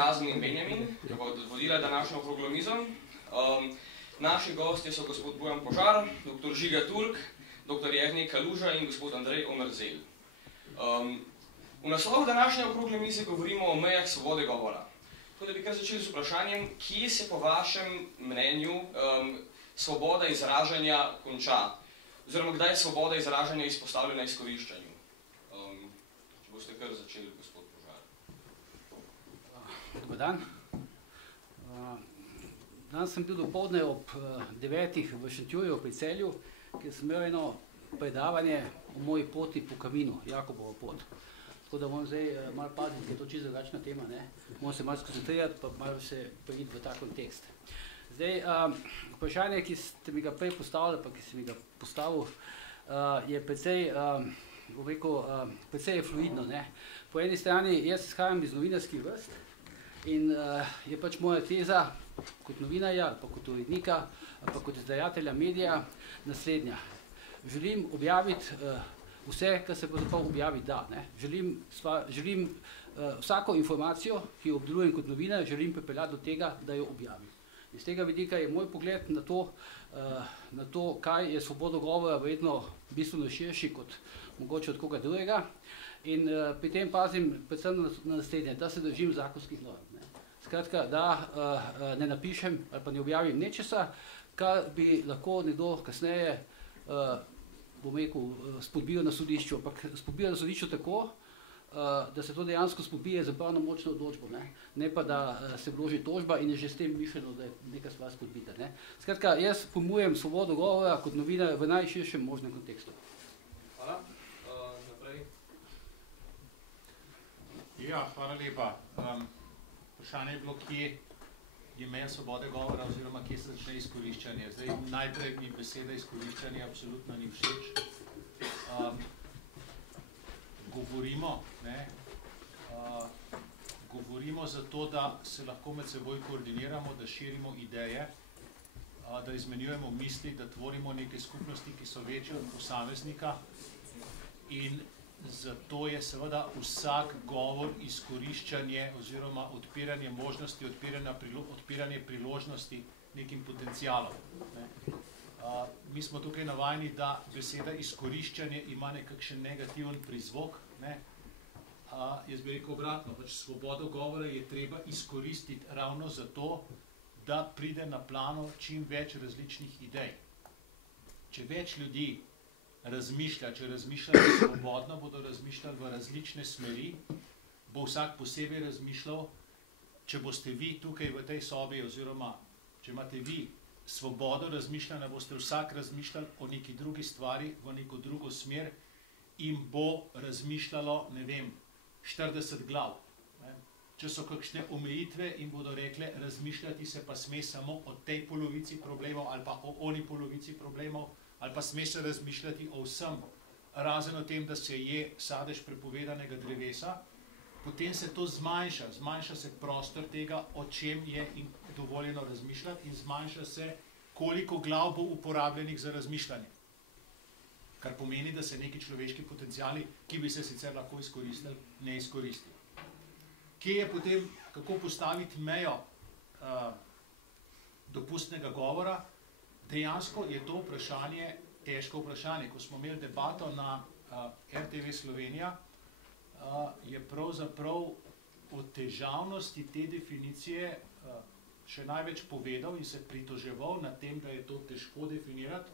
Erazem in Benjamin, ki bodo vodila današnjo okroglo mizo. Naši gostje so gospod Bojan Požar, dr. Žiga Turk, dr. Jernej Kaluža in gospod Andrej Omerzel. V naslovu današnje okrogle mize govorimo o mejah svobode govora. Tako da bi kar začeli z vprašanjem, kje se po vašem mnenju svoboda izražanja konča? Oziroma, kdaj je svoboda izražanja izpostavljena izkoriščanju? Če boste kar začeli, gospod Požar. Dobar dan. Danes sem bil dopoldne ob 9. v Šentjurju pri Celju, kjer sem imel eno predavanje o moji poti po kaminu, Jakobovo pot. Tako da moram zdaj malo paziti, ker je to čisto drugačna tema, ne? Moram se malo skoncentrirati, pa malo se priti v ta kontekst. Zdaj, vprašanje, ki ste mi ga prej postavili, pa ki sem mi ga postavil, je precej, precej fluidno, ne? Po eni strani, jaz izhajam iz novinarskih vrst in je pač moja teza kot novinarja, ali pa kot urednika, ali pa kot izdajatelja medija naslednja. Želim objaviti vse, kar se pravzaprav objaviti da. Ne? Želim vsako informacijo, ki jo obdelujem kot novinar, želim pripeljati do tega, da jo objavim. Iz tega vidika je moj pogled na to, kaj je svoboda govora, verjetno bistveno širši kot mogoče od koga drugega. In pri tem pazim predvsem na naslednje, da se držim zakonskih norm. Ne? Skratka, da ne napišem ali pa ne objavim nečesa, kar bi lahko nekdo kasneje bom rekel, spodbijal na sodišču, ampak spodbijal na sodišču tako, da se to dejansko spodbije za pravnomočno odločbo, ne pa da se vloži tožba in je že s tem mišljeno, da je neka stvar spodbita. Ne. Skratka, jaz pomujem svobodo govora kot novinar v najširšem možnem kontekstu. Hvala. Naprej. Ja, hvala lepa. Vprašanje je bilo, kje je meja svobode govora oziroma kje se začne izkoriščanje. Zdaj, najprej mi beseda izkoriščanje absolutno ni všeč. Govorimo zato, da se lahko med seboj koordiniramo, da širimo ideje, da izmenjujemo misli, da tvorimo neke skupnosti, ki so večje od posameznika in zato je seveda vsak govor izkoriščanje oziroma odpiranje možnosti, odpiranje priložnosti nekim potencialom. Mi smo tukaj navajeni, da beseda izkoriščanje ima nekakšen negativen prizvok. Jaz bi rekel obratno, pač svobodo govora je treba izkoristiti ravno zato, da pride na plano čim več različnih idej. Če več ljudi razmišlja, če razmišljajo svobodno, bodo razmišljali v različne smeri, bo vsak posebej razmišljal. Če boste vi tukaj v tej sobi, oziroma če imate vi svobodo razmišljanja, boste vsak razmišljali o neki drugi stvari, v neko drugo smer in bo razmišljalo, ne vem, 40 glav. Če so kakšne omejitve in bodo rekle, razmišljati se pa sme samo o tej polovici problemov ali pa o oni polovici problemov, ali pa sme se razmišljati o vsem, razen o tem, da se je sadež prepovedanega drevesa, potem se to zmanjša se prostor tega, o čem je dovoljeno razmišljati in zmanjša se, koliko glav bo uporabljenih za razmišljanje. Kar pomeni, da se neki človeški potenciali, ki bi se sicer lahko izkoristili, ne izkoristijo. Kje je potem, kako postaviti mejo dopustnega govora? Dejansko je to vprašanje, težko vprašanje. Ko smo imeli debato na RTV Slovenija, je pravzaprav o težavnosti te definicije še največ povedal in se pritoževal nad tem, da je to težko definirati,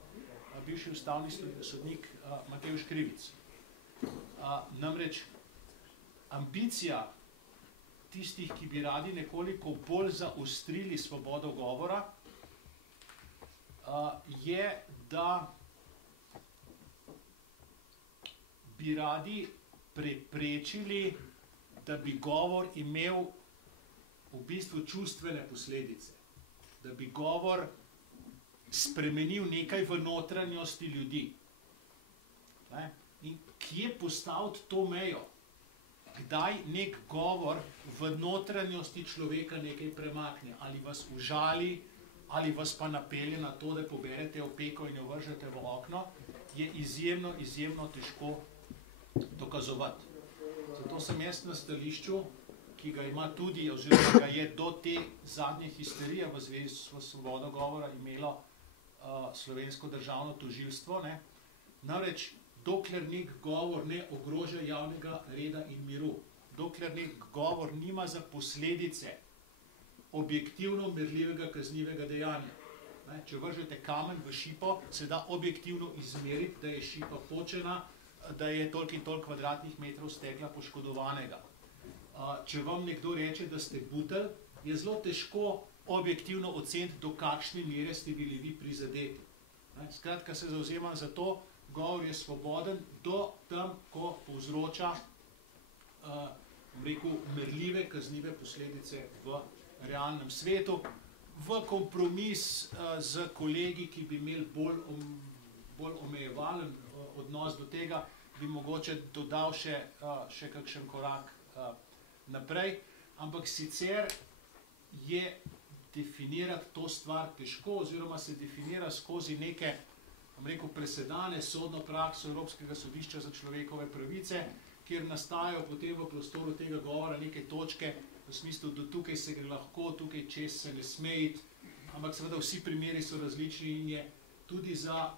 bivši ustavni sodnik Matevž Krivic. Namreč ambicija tistih, ki bi radi nekoliko bolj zaostrili svobodo govora, je, da bi radi preprečili, da bi govor imel v bistvu čustvene posledice, da bi govor spremenil nekaj v notranjosti ljudi. In kje postaviti to mejo? Kdaj nek govor v notranjosti človeka nekaj premakne? Ali vas užali, ali vas pa napelje na to, da poberete opeko in jo vržete v okno, je izjemno, izjemno težko dokazovati. Zato sem jaz na stališču, ki ki ga ima tudi, oziroma ga je do te zadnje histerije v zvezi s svobodo govora imelo Slovensko državno tožilstvo. Namreč, dokler nek govor ne ogroža javnega reda in miru, dokler nek govor nima za posledice objektivno merljivega kaznivega dejanja. Če vržete kamen v šipo, se da objektivno izmeriti, da je šipa počena, da je toliko in toliko kvadratnih metrov stekla poškodovanega. Če vam nekdo reče, da ste butelj, je zelo težko objektivno oceniti, do kakšne mere ste bili vi prizadeti. Skratka, se zavzemam za to, govor je svoboden do tam, ko povzroča merljive kaznive posledice v realnem svetu, v kompromis z kolegi, ki bi imeli bolj omejevalen odnos do tega, bi mogoče dodal še kakšen korak naprej, ampak sicer je definirati to stvar težko, oziroma se definira skozi neke, presedane sodno prakso Evropskega sodišča za človekove pravice, kjer nastajajo potem v prostoru tega govora neke točke, v smislu, do tukaj se gre lahko, tukaj čez se ne sme iti, ampak seveda vsi primeri so različni in je tudi za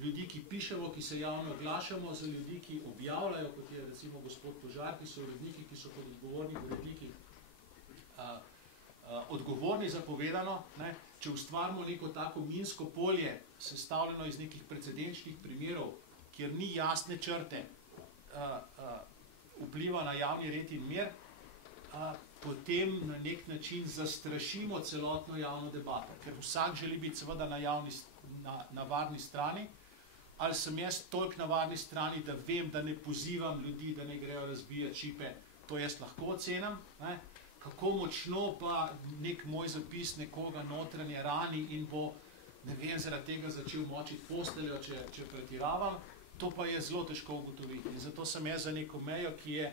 ljudi, ki pišemo, ki se javno oglašamo, za ljudi, ki objavljajo, kot je recimo gospod Požar, ki so uredniki, ki so kot odgovorni uredniki odgovorni za povedano, če ustvarimo neko tako minsko polje, sestavljeno iz nekih precedenčnih primerov, kjer ni jasne črte vpliva na javni red in mir, potem na nek način zastrašimo celotno javno debato, ker vsak želi biti seveda na varni strani, ali sem jaz toliko na varni strani, da vem, da ne pozivam ljudi, da ne grejo razbijati šipe, to jaz lahko ocenim, kako močno pa nek moj zapis nekoga notranje rani in bo, ne vem, zaradi tega začel močiti posteljo, če pretiravam, to pa je zelo težko ugotoviti. In zato sem jaz za neko mejo, ki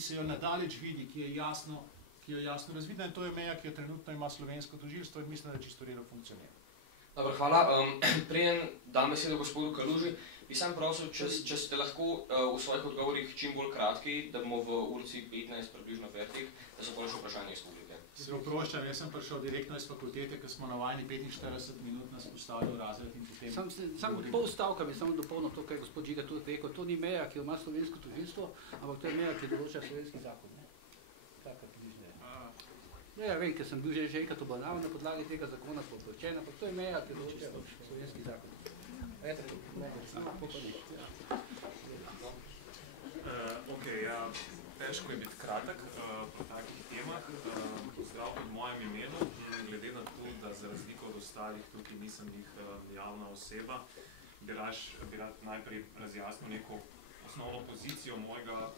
se jo nadaleč vidi, ki je jasno razvidna, in to je meja, ki jo trenutno ima slovensko tožilstvo in mislim, da čisto redno funkcionira. Dobro, hvala. Preden dam besedo gospodu Kaluži, bi sam prosil, če ste lahko v svojih odgovorih čim bolj kratki, da bomo v urici 15 približno petih, da so potem še vprašanje iz publike. Se oproščam, jaz sem prišel direktno iz fakultete, ker smo navajeni 45 minut nas postavili v razred in potem... Samo pol stavka bi samo dopolnil to, kaj je gospod Žiga tudi rekel. To ni meja, ki jo ima slovensko tožilstvo, ampak to je meja, ki določa slovenski zakon. Taka približna je. Ja, vem, ker sem bil že enkrat obravnavan na podlagi tega zakona poročen, ampak to je meja, ki določa slovenski zakon. Težko je biti kratek po takih temah. Pozdrav pod mojem imenu, glede na to, da za razliko od ostalih tukaj nisem javna oseba, bi rad najprej razjasnil neko osnovno pozicijo mojega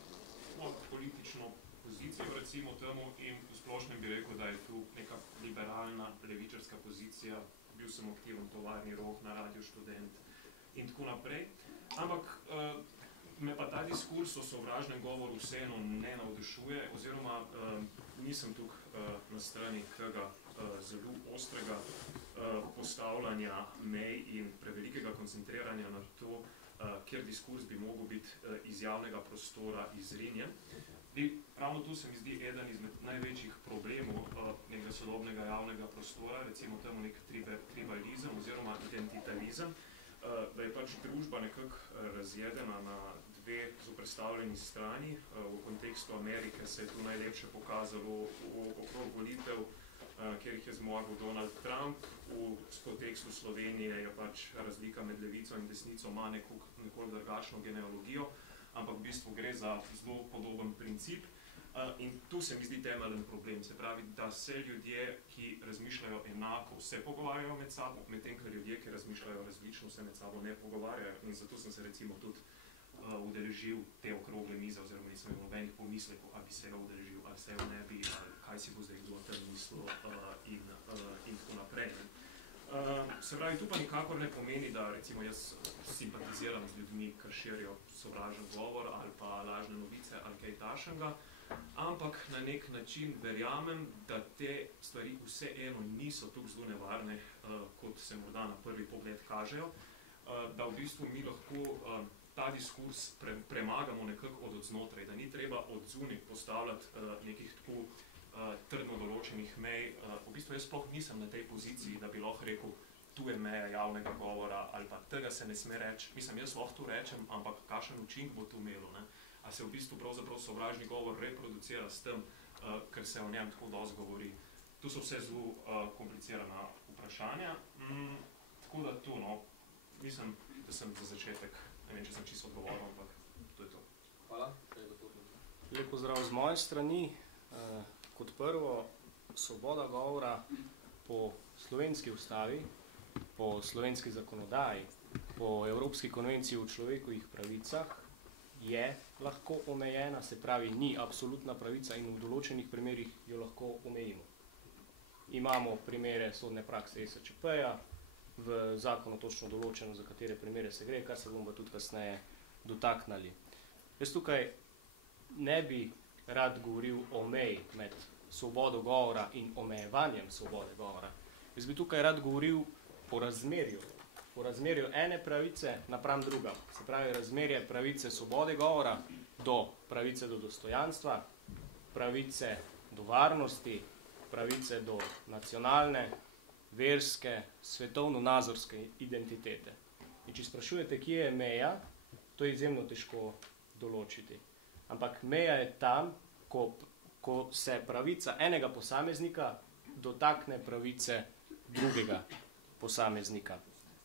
politično pozicijo, recimo temu, in v splošnem bi rekel, da je tu neka liberalna, levičarska pozicija. Bil sem aktiven tovarni rok na Radio Študent in tako naprej. Ampak me pa ta diskurs o sovražnem govoru vseeno ne navdušuje, oziroma nisem tukaj na strani tega zelo ostrega postavljanja mej in prevelikega koncentriranja na to, kjer diskurs bi mogel biti iz javnega prostora izrinjen. Ravno tu se mi zdi eden izmed največjih problemov nekega sodobnega javnega prostora, recimo temu nek tribalizem oziroma identitarizem, da je pač družba nekako razjedena na dve zoperstavljeni strani. V kontekstu Amerike se je tu najlepše pokazalo okrog volitev, kjer jih je zmogel Donald Trump. V kontekstu Slovenije je pač razlika med levico in desnico ima nekoliko drugačno genealogijo, ampak v bistvu gre za zelo podoben princip. In tu se mi zdi temeljen problem, se pravi, da se ljudje, ki razmišljajo enako, se pogovarjajo med sabo, medtem ko ljudje, ki razmišljajo različno, se med sabo ne pogovarjajo. In zato sem se recimo tudi udeležil te okrogle mize, oziroma nisem imel nobenih pomislekov, ali bi se jo udeležil, ali se jo ne bi, ali kaj si bo zdaj kdo o tem mislil in tako naprej. Se pravi, tu pa nikakor ne pomeni, da recimo jaz simpatiziram z ljudmi, ki širijo sovražen govor ali pa lažne novice ali kaj takšnega, ampak na nek način verjamem, da te stvari vseeno niso tako zelo nevarne, kot se morda na prvi pogled kažejo, da v bistvu mi lahko ta diskurs premagamo nekako od odznotraj, da ni treba od zunaj postavljati nekih tako trdno določenih mej. V bistvu jaz sploh nisem na tej poziciji, da bi lahko rekel, tu je meja javnega govora ali pa tega se ne sme reči. Mislim, jaz lahko to rečem, ampak kakšen učink bo to imelo, ne? A se v bistvu pravzaprav sovražni govor reproducira s tem, ker se o njem tako dosti govori. Tu so vse zelo komplicirana vprašanja. Tako da to, no, mislim, da sem za začetek, ne vem, če sem čisto odgovoril, ampak to je to. Hvala. Lep pozdrav z moje strani. Kot prvo, svoboda govora po slovenski ustavi, po slovenski zakonodaji, po Evropski konvenciji o človekovih pravicah je lahko omejena, se pravi, ni absolutna pravica in v določenih primerih jo lahko omejimo. Imamo primere sodne prakse ESČP-ja, v zakonu točno določeno, za katere primere se gre, kar se bomo tudi kasneje dotaknili. Jaz tukaj ne bi rad govoril o meji med svobodo govora in omejevanjem svobode govora. Jaz bi tukaj rad govoril o razmerju ene pravice napram drugam. Se pravi, razmerje pravice svobode govora do pravice do dostojanstva, pravice do varnosti, pravice do nacionalne, verske, svetovno-nazorske identitete. In če sprašujete, kje je meja, to je izjemno težko določiti. Ampak meja je tam, ko se pravica enega posameznika dotakne pravice drugega posameznika.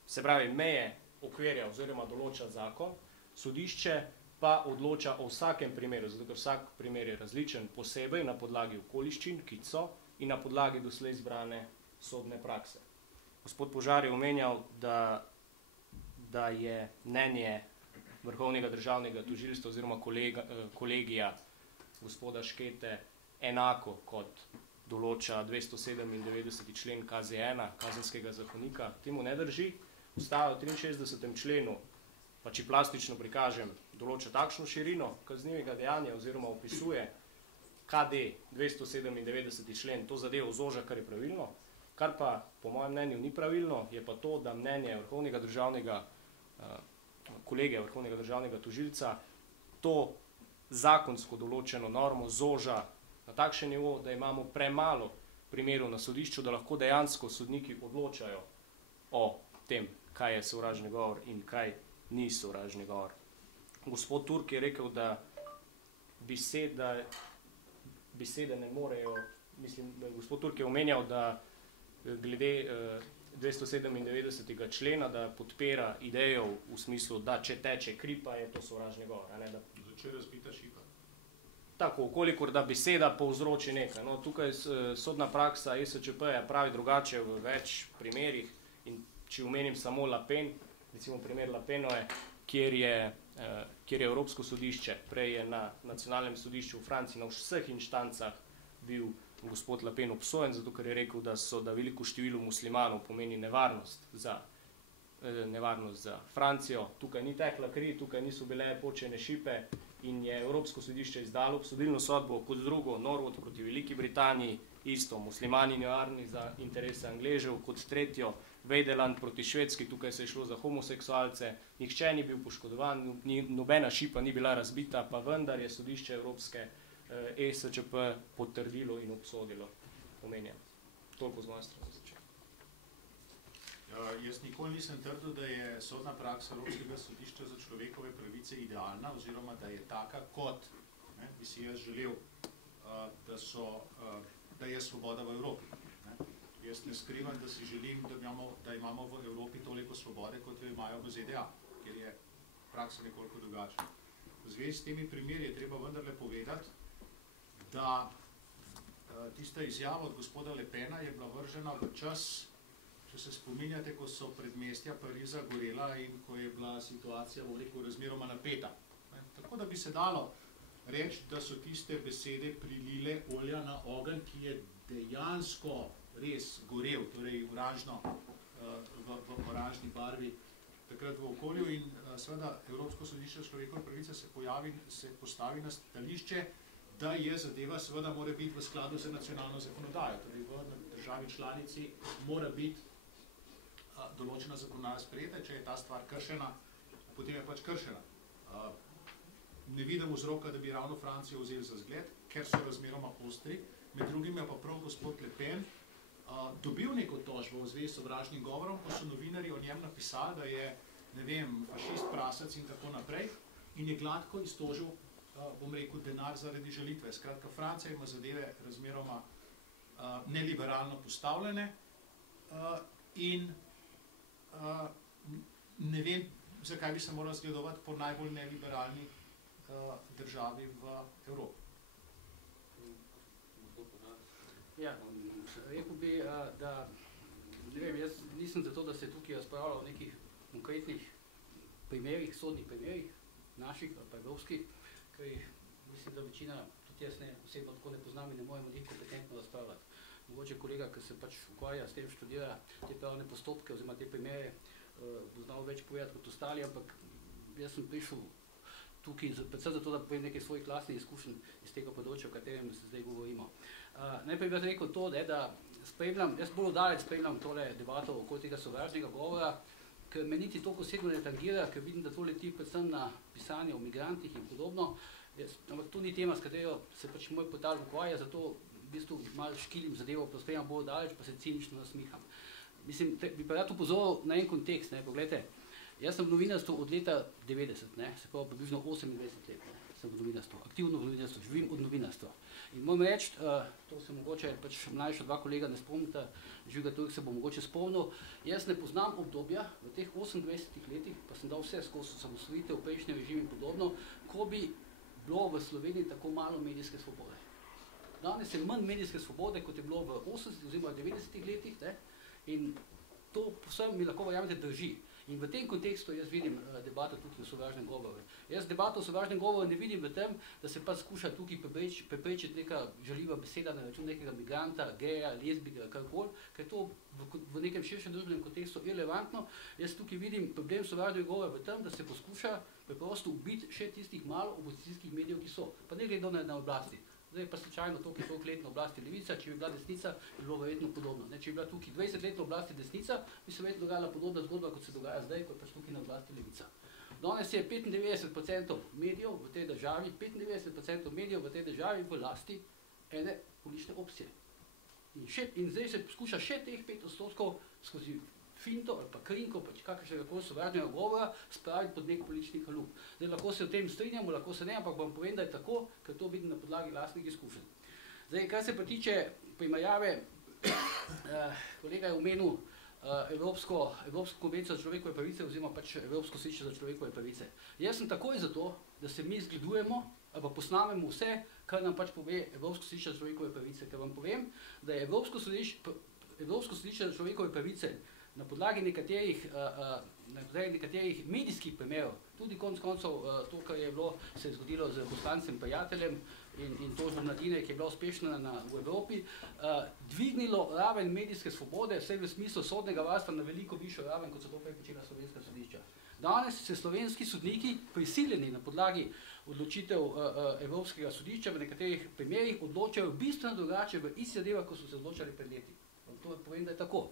Se pravi, meje okvirja oziroma določa zakon, sodišče pa odloča o vsakem primeru, zato ker vsak primer je različen posebej na podlagi okoliščin, ki so, in na podlagi doslej izbrane sodne prakse. Gospod Požar je omenjal, da je mnenje Vrhovnega državnega tožilstva oziroma kolegija gospoda Škete enako kot določa 297. člen KZ1, Kazenskega zakonika. Temu ne drži. Ustava v 63. členu, pa če plastično prikažem, določa takšno širino kaznivega dejanja oziroma opisuje KD 297. člen, to zadevo zoža, kar je pravilno. Kar pa po mojem mnenju ni pravilno, je pa to, da mnenje Vrhovnega državnega kolegija Vrhovnega državnega tožilca to zakonsko določeno normo zoža na takšen nivo, da imamo premalo primerov na sodišču, da lahko dejansko sodniki odločajo o tem, kaj je sovražni govor in kaj ni sovražni govor. Gospod Turk je rekel, da besede ne morejo, mislim, gospod Turk je omenjal, da glede 297. člena, da podpira idejo v smislu, da če teče kri, pa je to sovražni govor. Če razbita šipa. Tako, kolikor da beseda povzroči nekaj. No, tukaj sodna praksa ESČP pravi drugače v več primerih in če omenim samo Lapen, recimo primer Lapenove, kjer je Evropsko sodišče, prej je na nacionalnem sodišču v Franciji na vseh inštancah bil gospod Lapen obsojen, zato ker je rekel, da veliko število muslimanov pomeni nevarnost za Francijo. Tukaj ni tekla kri, tukaj niso bile počene šipe in je Evropsko sodišče izdalo obsodilno sodbo. Kot drugo, Norwood proti Veliki Britaniji, isto, muslimani nevarni za interese Angležev. Kot tretjo, Vejdeland proti Švedski, tukaj se je šlo za homoseksualce, nihče ni bil poškodovan, nobena šipa ni bila razbita, pa vendar je sodišče Evropske ESČP potrdilo in obsodilo. Omenjam. Toliko z moje strani začetka. Jaz nikoli nisem trdil, da je sodna praksa Evropskega sodišča za človekove pravice idealna, oziroma da je taka, kot bi si jaz želel, da je svoboda v Evropi. Jaz ne skrivam, da si želim, da imamo v Evropi toliko svobode, kot jo imajo v ZDA, kjer je praksa nekoliko drugačna. V zvezi s temi primeri je treba vendarle povedati, da tista izjava od gospoda Le Pena je bila vržena v čas, če se spominjate, ko so predmestja Pariza gorela in ko je bila situacija razmeroma napeta. Tako da bi se dalo reči, da so tiste besede prilile olja na ogenj, ki je dejansko res gorel, torej v oranžni barvi, takrat v okolju in seveda Evropsko sodišče za človekove pravice se postavi na stališče, da je zadeva seveda mora biti v skladu z nacionalno zakonodajo. Torej v državi članici mora biti določena zakonodaja sprejeta, če je ta stvar kršena, potem je pač kršena. Ne vidim vzroka, da bi ravno Francijo vzeli za zgled, ker so razmeroma ostri. Med drugim je pa prav gospod Le Pen dobil neko tožbo v zvezi s sovražnim govorom, ko so novinarji o njem napisali, da je, ne vem, fašist, prasac in tako naprej, in je gladko iztožil, bom rekel, denar zaradi žalitve. Skratka, Francija ima zadeve razmeroma neliberalno postavljene in ne vem, zakaj bi se moral zgledovati po najbolj neliberalni državi v Evropi. Ja, rekel bi, da ne vem, jaz nisem zato, da se tukaj razpravlja o nekih konkretnih primerih, sodnih primerih, naših ali pa evropskih, ker mislim, da večina, tudi jaz ne, osebno tako ne poznam in ne moremo njih kompetentno razpravljati. Mogoče kolega, ki se pač ukvarja s tem, študira te pravne postopke oziroma te primere, bo znal več povedati kot ostali, ampak jaz sem prišel tukaj predvsem zato, da povem nekaj svojih lastnih izkušenj iz tega področja, o katerem se zdaj govorimo. Najprej bi rekel to, da spremljam, jaz bolj daleč spremljam tole debato okoli tega sovražnega govora, ker me niti toliko osebno ne tangira, ker vidim, da to leti predvsem na pisanje o migrantih in podobno, ampak to ni tema, s katero se pač moj portal ukvarja, zato v bistvu malo škilim zadevo, pa spremljam bolj daleč, pa se cinično nasmiham. Mislim, bi pa rad upozoril na en kontekst, poglejte, jaz sem v novinarstvu od leta 90, se pravi približno 28 let, sem v novinarstvu, aktivno v novinarstvu, živim od novinarstva. In moram reči, to se mogoče pač mlajša dva kolega ne spomnita, Žiga Turk se bo mogoče spomnil, jaz ne poznam obdobja v teh 28 letih, pa sem dal vse skozi osamosvojitev, prejšnji režim in podobno, ko bi bilo v Sloveniji tako malo medijske svobode. Danes je manj medijske svobode, kot je bilo v 80 oziroma 90 letih, in to vsem mi lahko verjamete drži. In v tem kontekstu jaz vidim debato tukaj o sovražnem govoru. Jaz debato o sovražnem govoru ne vidim v tem, da se pa skuša tukaj preprečiti neka žaljiva beseda na račun nekega migranta, geja, lezbijega, karkoli, ker to v nekem širšem družbenem kontekstu je relevantno. Jaz tukaj vidim problem sovražnega govora v tem, da se poskuša preprosto ubiti še tistih malo opozicijskih medijev, ki so, pa ne gledo na oblasti. Zdaj pa slučajno toliko let na oblasti levica, če bi bila desnica, bi bilo verjetno podobno. Če bi bila tukaj 20 let na oblasti desnica, bi se verjetno dogajala podobna zgodba, kot se dogaja zdaj, ko je pač tukaj na oblasti levica. Danes je 95% medijev v tej državi, 95% medijev v tej državi v lasti ene politične opcije. In zdaj se poskuša še teh 5% skozi finto ali pa krinko, pač kakršnega koli sovražnega govora, spraviti pod nek politični kalup. Zdaj lahko se o tem strinjamo, lahko se ne, ampak vam povem, da je tako, ker to vidim na podlagi lastnih izkušenj. Zdaj, kar se pa tiče primerjave, kolega je omenil Evropsko konvencijo za človekove pravice oziroma pač Evropsko sodišče za človekove pravice. Jaz sem takoj za to, da se mi zgledujemo ali pa posnamemo vse, kar nam pač pove Evropsko sodišče za človekove pravice, ker vam povem, da je Evropsko sodišče za človekove pravice na podlagi nekaterih medijskih primerov, tudi konec koncev to, kar se je zgodilo z poslancem prijateljem in tožbo mladine, ki je bila uspešna v Evropi, dvignilo raven medijske svobode, vse v smislu sodnega varstva na veliko višjo raven, kot so to prej počela slovenska sodišča. Danes se slovenski sodniki prisiljeni na podlagi odločitev Evropskega sodišča v nekaterih primerih odločajo bistveno drugače v istih zadevah, kot so se odločali pred leti. To povem, da je tako.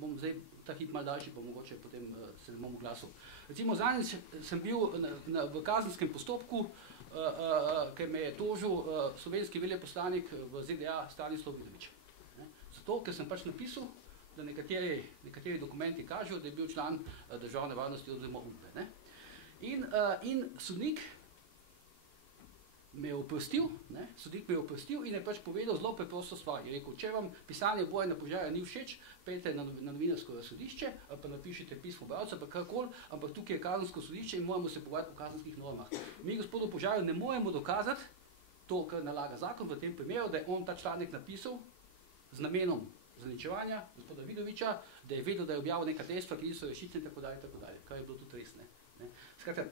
Bom zdaj ta hip malo daljši, pa mogoče potem se ne bom oglasil. Recimo, zadnjič sem bil v kazenskem postopku, ker me je tožil slovenski veleposlanik v ZDA Stanislav Vidovič. Zato, ker sem pač napisal, da nekateri dokumenti kažejo, da je bil član državne varnosti oziroma UNPE. In sodnik me je oprostil in je pač povedal zelo preprosto stvar. Je rekel, če vam pisanje Bojana Požarja ni všeč, pojdite na novinarsko sodišče ali pa napišite pismo bralcu, pa karkoli, ampak tukaj je kazensko sodišče in moramo se pogovarjati o kazenskih normah. Mi gospodu Požarju ne moremo dokazati to, kar nalaga zakon v tem primeru, da je on ta članek napisal z namenom zaničevanja gospoda Vidoviča, da je vedel, da je objavil neka dejstva, ki niso rešitve in tako dalje, kar je bilo tudi res. Skratka,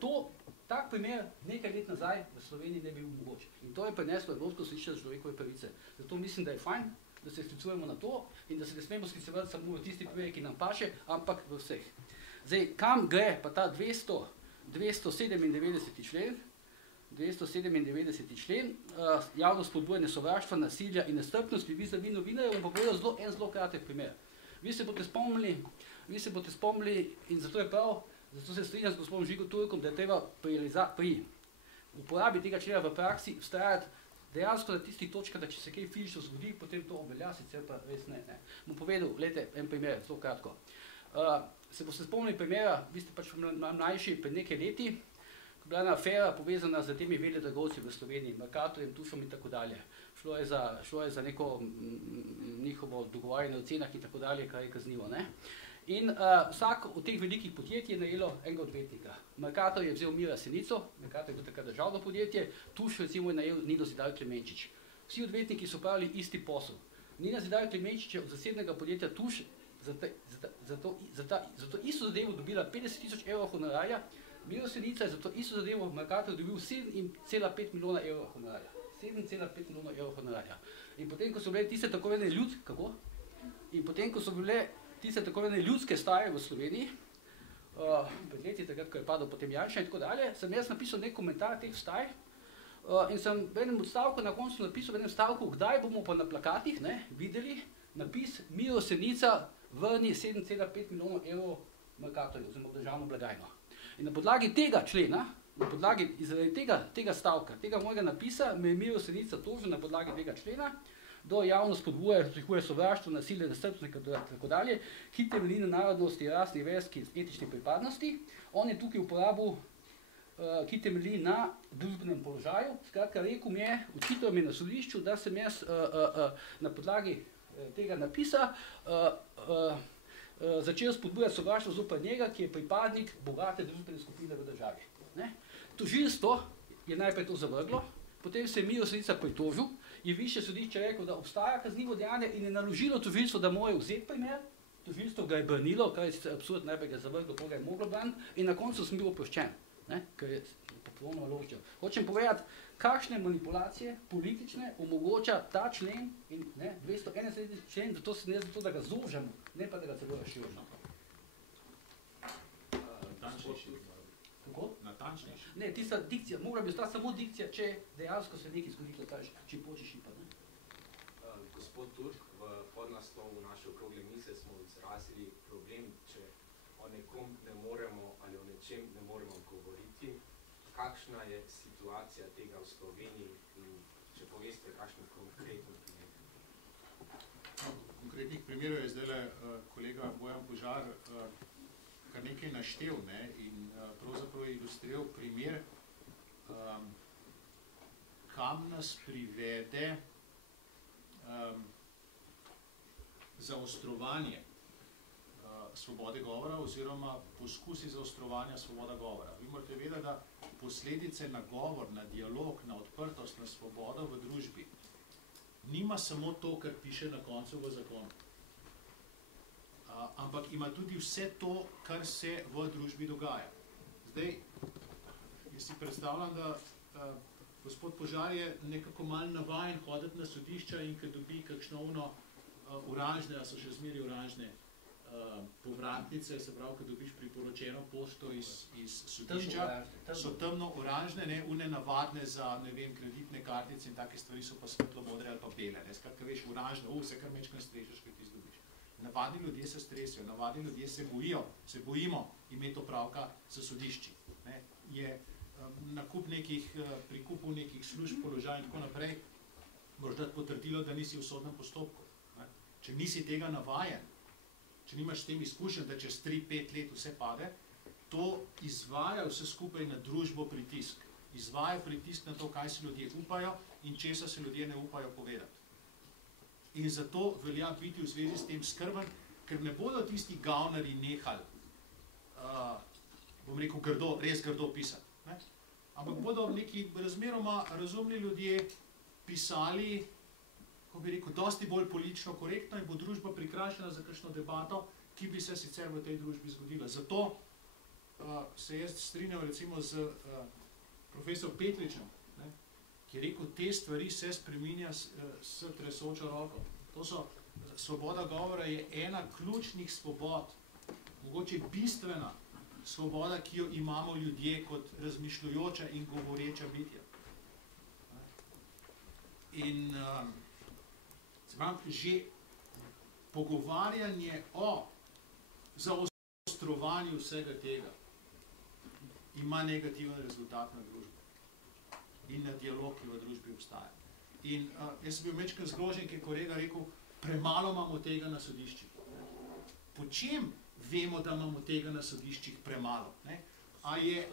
tak primer nekaj let nazaj v Sloveniji ne bi bil mogoč. In to je prineslo Evropsko sodišče za človekove pravice. Zato mislim, da je fajn, da se sklicujemo na to in da se ne smemo sklicevati samo v tisti primer, ki nam paše, ampak v vseh. Zdaj, kam gre pa ta 297. člen? 297. člen, javno spodbujanje sovraštva, nasilja in nestrpnosti vizavi novinarjev, bom povedal en zelo kratek primer. Vi se boste spomnili in zato je prav, Zato se strinjam z gospodom Žigo Turkom, da je treba pri uporabi tega člena v praksi vztrajati dejansko na tistih točkah, da če se kaj fizično zgodi, potem to obvelja, sicer pa res ne. Bom povedal, gledajte, en primer, zelo kratko. Se boste spomnili primera, vi ste pač mlajši pred nekaj leti, ko je bila ena afera povezana z temi veletrgovci v Sloveniji, Mercatorjem, Tušom in tako dalje. Šlo je za neko njihovo dogovarjanje o cenah in tako dalje, kar je kaznivo. Ne? In vsak od teh velikih podjetij je najelo enega odvetnika. Mercator je vzel Mira Senico, Mercator je bil takrat državno podjetje, Tuš recimo je najel Nino Zidar Klemenčič. Vsi odvetniki so pravili isti posel. Nina Zidar Klemenčič je od zasebnega podjetja Tuš za to isto zadevo dobila 50 000 evrov honorarja, Miro Senica je za to isto zadevo v Mercatorju dobil 7,5 milijona evrov honorarja. 7,5 milijona evrov honorarja. In potem, ko so bile tiste tako imenovane ljudske staje v Sloveniji, pred leti, takrat, ko je padel potem Janša in tako dalje, sem jaz napisal nek komentar teh staj in sem v enem odstavku na koncu napisal v enem stavku, kdaj bomo pa na plakatih videli napis Miro Senica vrni 7,5 milijonov evrov Mercatorju, oziroma državno blagajno. In na podlagi tega člena, zaradi tega stavka, tega mojega napisa, me je Miro Senica tožil na podlagi tega člena, do javno spodbuje sovraštvo, nasilje, nestrpnost in tako dalje, ki temelji na narodnosti, rasni, verski, etični pripadnosti. On je tukaj uporabil, ki temelji na družbenem položaju. Skratka, rekel mi je, očital mi je na sodišču, da sem jaz na podlagi tega napisa začel spodbujati sovraštvo zoper njega, ki je pripadnik bogate družbene skupine v državi. Tožilstvo je najprej to zavrglo, potem se je Miro Senica pritožil, je višje sodišče rekel, da obstaja kaznivo dejanje in je naložilo tožilstvo, da mora vzeti primer. Tožilstvo ga je branilo, kar je sicer absurd, najprej ga je zavrglo, ko ga je moglo braniti, in na koncu sem bil oproščen, ker je popolnoma ložil. Hočem povedati, kakšne manipulacije politične omogoča ta člen in 271. člen, zato da ga zožemo, ne pa da ga celo razširimo. Natančnejši. Ne, tista dikcija, mora bi ostati samo dikcija, če dejansko se nekaj zgodilo, če poči šipa. Gospod Turk, v podnaslovu naše okrogle mize smo izrazili problem, če o nekom ne moremo ali o nečem ne moremo govoriti. Kakšna je situacija tega v Sloveniji in če poveste, kakšen konkretni primer? Konkretnih primerov je zdaj kolega Bojan Požar kar nekaj naštel in pravzaprav ilustriral primer, kam nas privede zaostrovanje svobode govora oziroma poskusi zaostrovanja svoboda govora. Vi morate vedeti, da posledice na govor, na dialog, na odprtost, na svobodo v družbi nima samo to, kar piše na koncu v zakonu. Ampak ima tudi vse to, kar se v družbi dogaja. Zdaj, jaz si predstavljam, da gospod Požar je nekako malo navajen hoditi na sodišča in ko dobi kakšno oranžne, a so še zmeri oranžne povratnice, se pravi, ko dobiš priporočeno pošto iz sodišča, so temno oranžne, une navadne za, ne vem, kreditne kartice in take stvari so pa svetlo modre ali pa bele. Skratka, veš, oranžne, se kar mečkaj strešaš, kaj ti zdobiš. Navadni ljudje se stresijo, navadni ljudje se bojimo imeti opravka s sodišči. Je pri kupu nekih služb, položaj in tako naprej, moraš dati potrdilo, da nisi v sodnem postopku. Če nisi tega navajen, če nimaš s tem izkušen, da čez 3-5 let vse pade, to izvaja vse skupaj na družbo pritisk. Izvaja pritisk na to, kaj si ljudje upajo in česa se ljudje ne upajo povedati. In zato velja biti v zvezi s tem skrben, ker ne bodo tisti gavnari nehali, bom rekel, res grdo pisati. Ampak bodo neki razmeroma razumni ljudje pisali, ko bi rekel, dosti bolj politično korektno in bo družba prikrajšana za kakšno debato, ki bi se sicer v tej družbi zgodila. Zato se jaz strinjam recimo z profesor Petričem, ki je rekel, te stvari se spreminja s tresočo roko. Svoboda govora je ena ključnih svobod, mogoče bistvena svoboda, ki jo imamo ljudje kot razmišljujoča in govoreča bitja. In že pogovarjanje o zaostrovanju vsega tega ima negativen rezultat na družbo in na dialog, ki v družbi obstaja. In jaz sem bil mečkrat zgrožen, ki je kolega rekel, premalo imamo tega na sodiščih. Po čem vemo, da imamo tega na sodiščih premalo? Ne? A je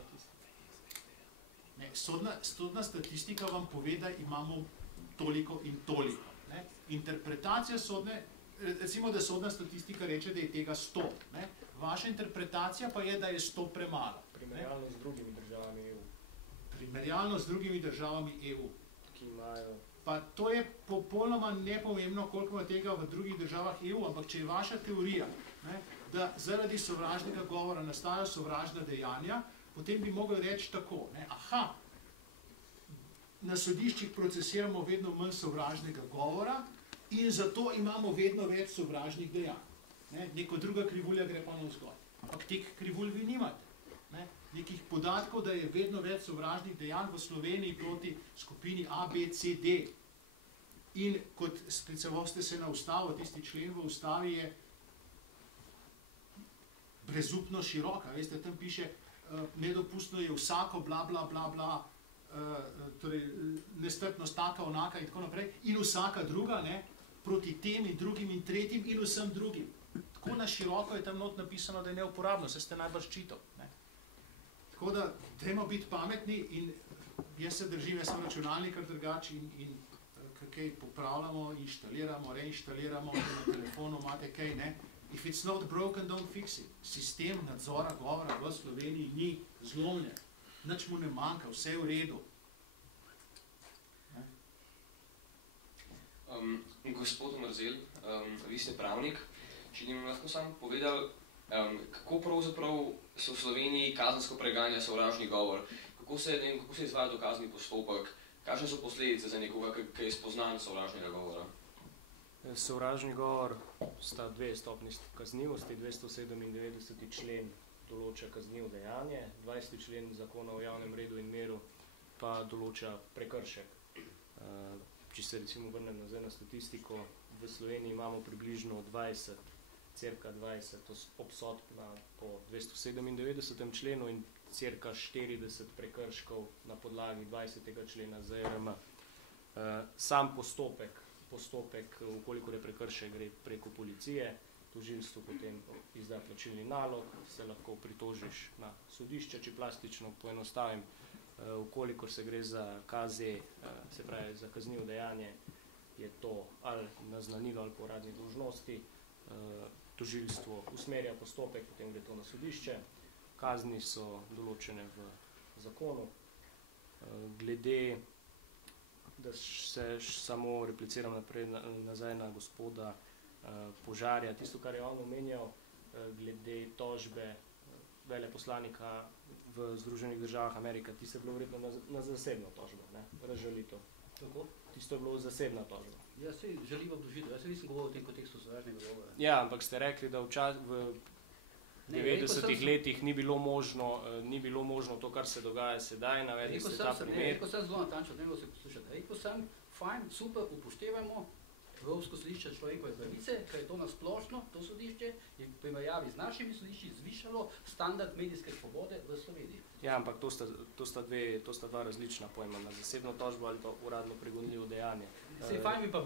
sodna statistika vam pove, da imamo toliko in toliko. Ne? Interpretacija sodne, recimo, da sodna statistika reče, da je tega 100. Ne? Vaša interpretacija pa je, da je 100 premalo. Primerjalno z drugimi državami EU. Primerjalno z drugimi državami EU. Ki imajo... Pa to je popolnoma nepomembno, koliko ima tega v drugih državah EU, ampak če je vaša teorija, ne, da zaradi sovražnega govora nastajajo sovražna dejanja, potem bi mogli reči tako, ne, aha, na sodiščih procesiramo vedno manj sovražnega govora in zato imamo vedno več sovražnih dejanj. Ne, neko druga krivulja gre pa navzgor. Ampak teh krivulj vi nimate. Ne. Nekih podatkov, da je vedno več sovražnih dejanj v Sloveniji proti skupini A, B, C, D. In kot skliceval ste se na ustavo, tisti člen v ustavi je brezupno široka. Veste, tam piše, nedopustno je vsako bla, bla, bla, bla, torej nestrpnost taka, onaka in tako naprej, in vsaka druga, ne, proti tem in drugim in tretjim in vsem drugim. Tako na široko je tam not napisano, da je neuporabno, se ste najbrž čital. Tako da, dajmo biti pametni in jaz se držim, jaz sem računalnik drugače in kaj popravljamo, inštaliramo, reinštaliramo, na telefonu imate kaj, ne. If it's not broken, don't fix it. Sistem nadzora govora v Sloveniji ni zlomljen. Nič mu ne manjka, vse je v redu. Gospod Omerzel, vi ste pravnik, če bi mi lahko sam povedal, kako pravzaprav se v Sloveniji kazensko preganja sovražni govor, kako se izvaja dokazni postopek, kakšne so posledice za nekoga, ki je spoznan sovražnega govora? Sovražni govor sta dve stopnji kaznivosti, 297. člen določa kaznivo dejanje, 20. člen zakona o javnem redu in miru pa določa prekršek. Če se recimo vrnem nazaj na statistiko, v Sloveniji imamo približno 20 obsodb po 297. členu in cirka 40 prekrškov na podlagi 20. člena ZRM. Sam postopek, ukolikor je prekršek, gre preko policije, tožilstvo potem izda plačilni nalog, se lahko pritožiš na sodišče, če plastično poenostavim, ukolikor se gre za KZ, se pravi za kaznivo dejanje, je to ali naznanilo ali po uradni dolžnosti, tožilstvo usmerja postopek, potem gre to na sodišče, kazni so določene v zakonu. Glede, da se samo repliciram nazaj na gospoda Požarja, tisto, kar je on omenjal, glede tožbe veleposlanika v Združenih državah Amerike, tisto je bilo verjetno na zasebno tožbo, ne, razžalitev. Tako? Tisto je bilo zasebna tožba. Jaz se želim obdolžitev, jaz se nisem govoril o tem kontekstu sovražnega govora. Ja, ampak ste rekli, da v 90-ih letih ni bilo možno to, kar se dogaja sedaj, navedli ste ta primer. Rekel sem zelo natančno, ne se poslušati. Rekel sem, fajn, super, upoštevajmo Evropsko sodišče človekove pravice, ker je to nasplošno, to sodišče je v primerjavi z našimi sodišči zvišalo standard medijske svobode v Sloveniji. Ja, ampak to sta dva različna pojma, na zasebno tožbo ali pa uradno pregonljivo dejanje. Fajn bi pa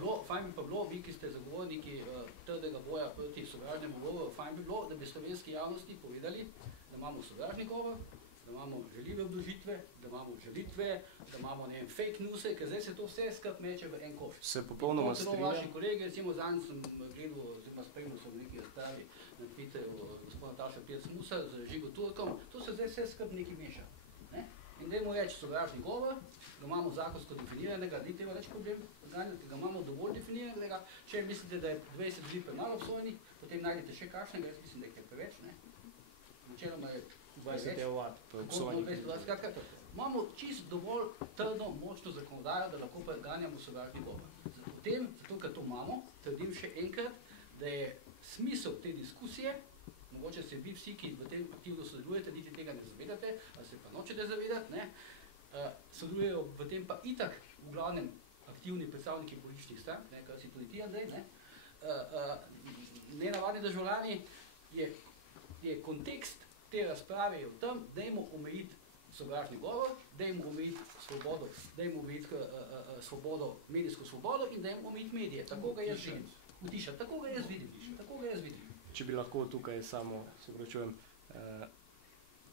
bilo, vi, ki ste zagovorniki trdega boja proti sovražnemu govoru, fajn bi bilo, da bi slovenski javnosti povedali, da imamo sovražni govor, da imamo žaljive obdolžitve, da imamo žalitve, da imamo, ne vem, fake newse, ker zdaj se to vse skrb meče v en koš. Se popolnoma strinjam. Vaši kolegi, recimo zadnji sem gledal, oziroma spremljal sem v neki razpravi na Twitterju gospod Nataša Pirc-Musar z Žigo Turkom, to se zdaj vse skrb nekaj meša. Ne? In dajmo reči sovražni govor, ga imamo zakonsko definiranega, ni treba več problem, ga imamo dovolj definiranega, če mislite, da je 20 ljudi premalo obsojenih, potem najdete še kakšnega, jaz mislim, da je preveč, ne? Načeloma je 20 evat, obsojenih. Imamo čist dovolj trdno, močno zakonodajo, da lahko preganjamo sovražni govor. Potem, zato ker to imamo, trdim še enkrat, da je smisel te diskusije, mogoče se vi vsi, ki v tem aktivno sodelujete, niti tega ne zavedate, ali se pa nočete zavedati, ne, sodelujejo v tem pa itak v glavnem aktivni predstavniki političnih strank, ne, kar si tudi ti, Andrej, ne, nenavadni državljani, je kontekst te razprave je v tem, dajmo omejiti sovražni govor, dajmo omejiti svobodo, dajmo omejiti svobodo, medijsko svobodo in dajmo omejiti medije. Tako ga jaz vidim. Utišati, tako ga jaz vidim. Če bi lahko tukaj samo, se pravičujem,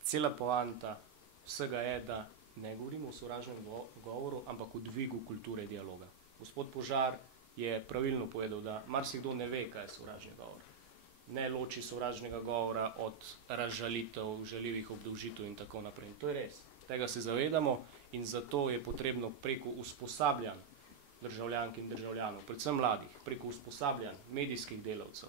cela poanta vsega je, da ne govorimo o sovražnem govoru, ampak o dvigu kulture dialoga. Gospod Požar je pravilno povedal, da marsikdo ne ve, kaj je sovražni govor. Ne loči sovražnega govora od razžalitev, žaljivih obdolžitev in tako naprej. In to je res. Tega se zavedamo in zato je potrebno preko usposabljanj državljank in državljanov, predvsem mladih, preko usposabljanj medijskih delavcev,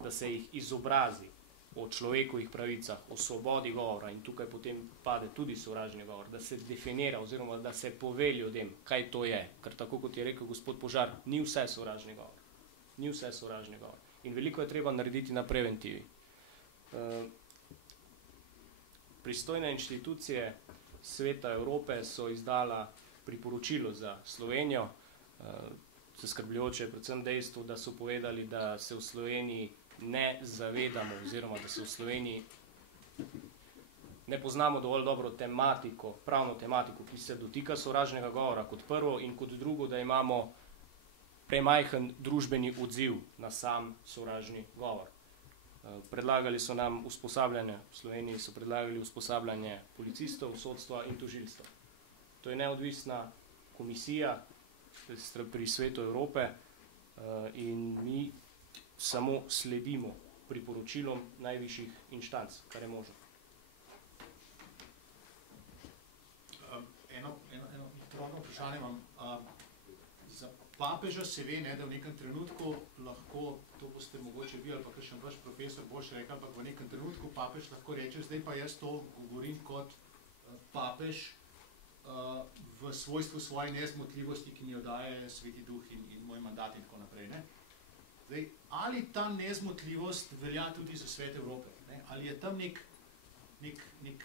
da se jih izobrazi o človekovih pravicah, o svobodi govora in tukaj potem pade tudi sovražni govor, da se definira oziroma da se pove ljudem, kaj to je. Ker tako kot je rekel gospod Požar, ni vse sovražni govor. Ni vse sovražni govor. In veliko je treba narediti na preventivi. Pristojne inštitucije Sveta Evrope so izdala priporočilo za Slovenijo. Zaskrbljujoče je predvsem dejstvo, da so povedali, da se v Sloveniji ne zavedamo oziroma da se v Sloveniji ne poznamo dovolj dobro tematiko, pravno tematiko, ki se dotika sovražnega govora kot prvo in kot drugo, da imamo premajhen družbeni odziv na sam sovražni govor. Predlagali so nam usposabljanje, v Sloveniji so predlagali usposabljanje policistov, sodstva in tožilstva. To je neodvisna komisija pri Svetu Evrope in mi samo sledimo priporočilom najvišjih inštanc, kar je možno. Eno trudno vprašanje imam. Za papeža se ve, da v nekem trenutku lahko, to boste mogoče vi ali pa kakšen vaš profesor boš rekel, ampak v nekem trenutku papež lahko reče, zdaj pa jaz to govorim kot papež v svojstvu svoje nezmotljivosti, ki mi jo daje Sveti Duh in moj mandat in tako naprej. Ne? Zdaj, ali ta nezmotljivost velja tudi za Svet Evrope? Ne? Ali je tam nek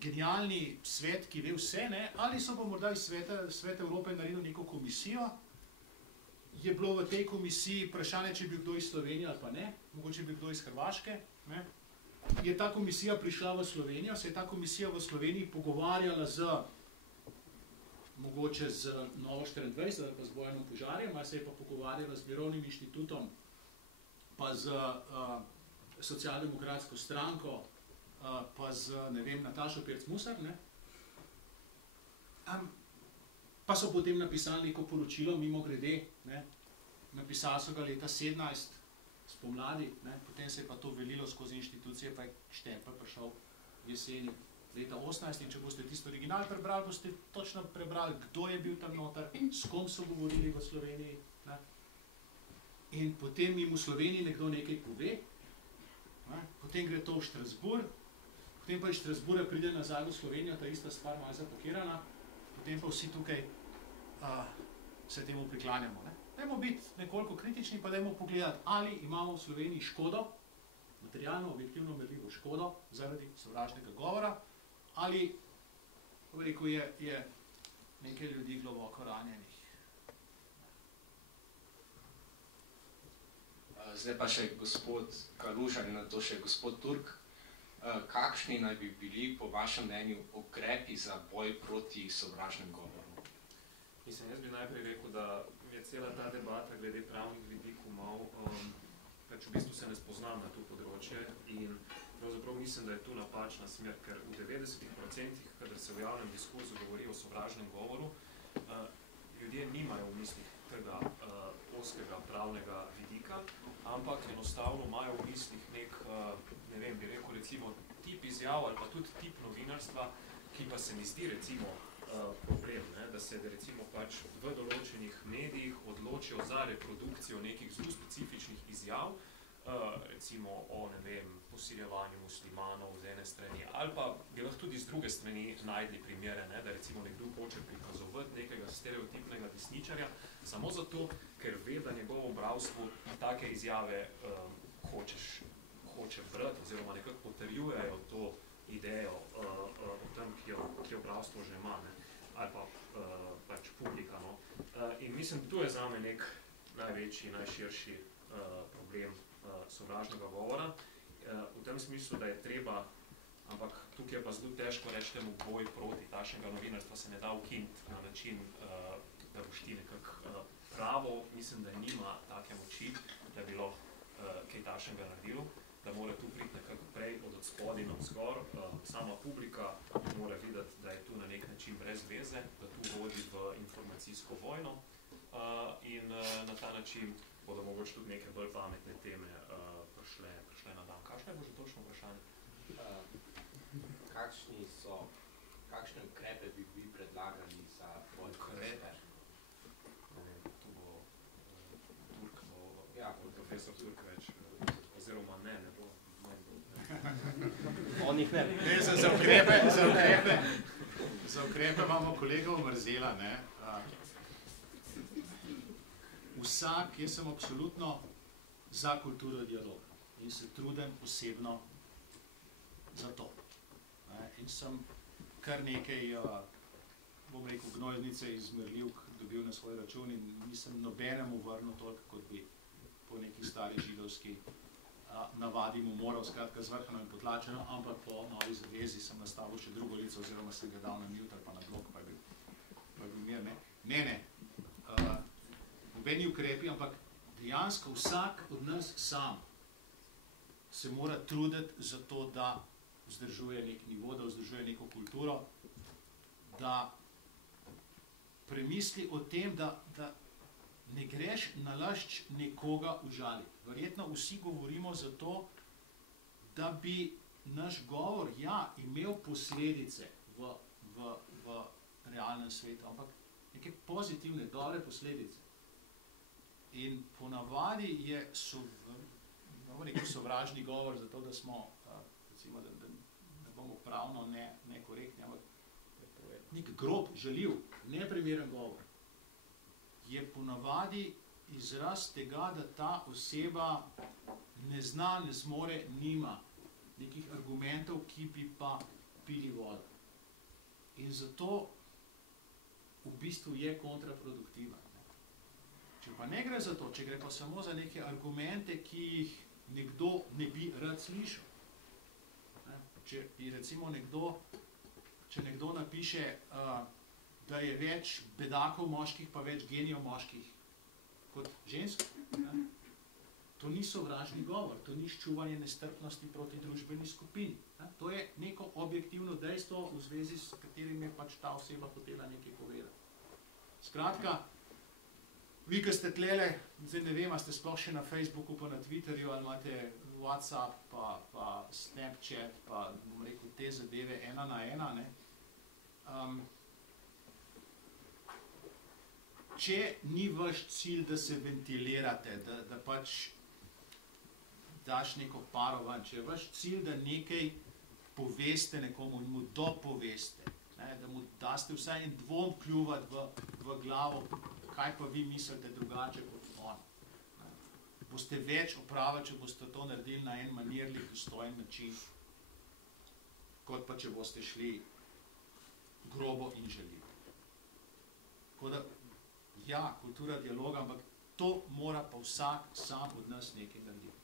genialni svet, ki ve vse, ne? Ali so pa morda iz Sveta Evrope naredili neko komisijo, je bilo v tej komisiji vprašanje, če bi kdo iz Slovenije ali pa ne, mogoče bi kdo iz Hrvaške, ne? Je ta komisija prišla v Slovenijo, se je ta komisija v Sloveniji pogovarjala mogoče z Novo 24 ali pa z Bojanom Požarjem, ali se je pa pogovarjala z Mirovnim inštitutom, pa z socialdemokratsko stranko, pa z, ne vem, Natašo Pirc-Musar, ne? Pa so potem napisali neko poročilo, mimo grede, ne? Napisali so ga leta 17, spomladi, ne? Potem se je pa to velilo skozi inštitucije, pa je štempel prišel jeseni leta 18 in če boste tisto original prebrali, boste točno prebrali, kdo je bil tam noter, s kom so govorili v Sloveniji, ne? In potem jim v Sloveniji nekdo nekaj pove, ne? Potem gre to v Štrasburg, potem pa iz Štrasburga pride nazaj v Slovenijo, ta ista stvar malo zapakirana, potem pa vsi tukaj se temu priklanjamo. Ne? Dajmo biti nekoliko kritični, pa dajmo pogledati, ali imamo v Sloveniji škodo, materialno, objektivno merljivo škodo zaradi sovražnega govora, ali rekel, je nekaj ljudi globoko ranjenih. Zdaj pa še gospod Kaluža in na to še gospod Turk. Kakšni naj bi bili po vašem mnenju ukrepi za boj proti sovražnem govoru? Mislim, jaz bi najprej rekel, da je cela ta debata glede pravnih vidikov malo, pač v bistvu se ne spoznam na to področje in pravzaprav mislim, da je tu napačna smer, ker v 90%, kadar se v javnem diskurzu govori o sovražnem govoru, ljudje nimajo v mislih tega oskega pravnega vidika, ampak enostavno imajo v mislih nek, ne vem, bi rekel recimo tip izjav ali pa tudi tip novinarstva, ki pa se mi zdi recimo problem, ne? Da se recimo pač v določenih medijih odločijo za reprodukcijo nekih zelo specifičnih izjav, recimo o, ne vem, posiljevanju muslimanov z ene strani, ali pa bi lahko tudi z druge strani najdli primere, ne? Da recimo nekdo hoče prikazovati nekega stereotipnega desničarja, samo zato, ker ve, da njegovo bralstvo take izjave hoče brati oziroma nekako potrjujejo to idejo o tem, ki jo bralstvo že ima, ne? Ali pa pač publika. No? In mislim, tu je zame nek največji, najširši problem sovražnega govora, v tem smislu, da je treba ampak tukaj je pa zelo težko reči temu boj proti takšnega novinarstva se ne da ukiniti na način, da boš ti nekako pravo, mislim, da nima take moči, da bi lahko kaj takšnega naredilo, da mora tu priti nekako prej od spodaj na vzgor, sama publika mora videti, da je tu na nek način brez veze, da tu vodi v informacijsko vojno in na ta način bodo mogoče tudi neke bolj pametne teme prišle na dan. Kakšno je bo že točno vprašanje? Kakšne ukrepe bi vi predlagali za boj proti? Tu bo Turk, profesor Turk več, oziroma ne bo. On jih ne. Za ukrepe imamo kolega Omerzela, ne. Vsak, jaz sem absolutno za kulturo dialoga in se trudim osebno za to. In sem kar nekaj, bom rekel, gnojnice izmerljivk dobil na svoj račun in nisem nobenemu vrnil toliko, kot bi po neki stari židovski navadi mu moral, skratka zvrhano in potlačeno, ampak po novi zavezi sem nastavil še drugo lico, oziroma sem ga dal na mute ali pa na blok, pa je bil mir, ne. Ne. Nobeni ukrepi, ampak dejansko vsak od nas sam se mora truditi za to, da vzdržuje nek nivo, da vzdržuje neko kulturo, da premisli o tem, da ne greš nalašč nekoga užaliti. Verjetno vsi govorimo za to, da bi naš govor, imel posledice v realnem svetu, ampak neke pozitivne, dobre posledice. In ponavadi je sovražni govor zato, da smo, recimo, da ne bomo pravno nekorektni, ampak nek grob, žaljiv, neprimeren govor je ponavadi izraz tega, da ta oseba ne zna, ne zmore, nima nekih argumentov, ki bi pa pili vodo. In zato v bistvu je kontraproduktiva. Če pa ne gre za to, če gre pa samo za neke argumente, ki jih nekdo ne bi rad slišal. Če recimo nekdo napiše, da je več bedakov moških, pa več genijev moških kot žensk, to ni sovražni govor, to ni ščuvanje nestrpnosti proti družbeni skupini. To je neko objektivno dejstvo, v zvezi s katerim je pač ta oseba hotela nekaj povedati. Skratka, vi, ki ste tlele, zdaj ne vem, a ste sploh še na Facebooku, pa na Twitterju, ali imate WhatsApp, pa Snapchat, pa bom rekel te zadeve 1 na 1, ne. Če ni vaš cilj, da se ventilirate, da pač daš neko paro ven, če je vaš cilj, da nekaj poveste nekomu in mu dopoveste, da mu daste vsaj en dvom kljuvati v glavo, kaj pa vi mislite drugače kot on. Boste več opravili, če boste to naredili na en manirlik, dostojen način, kot pa če boste šli grobo in žaljivo. Tako da, kultura dialoga, ampak to mora pa vsak sam od nas nekaj narediti.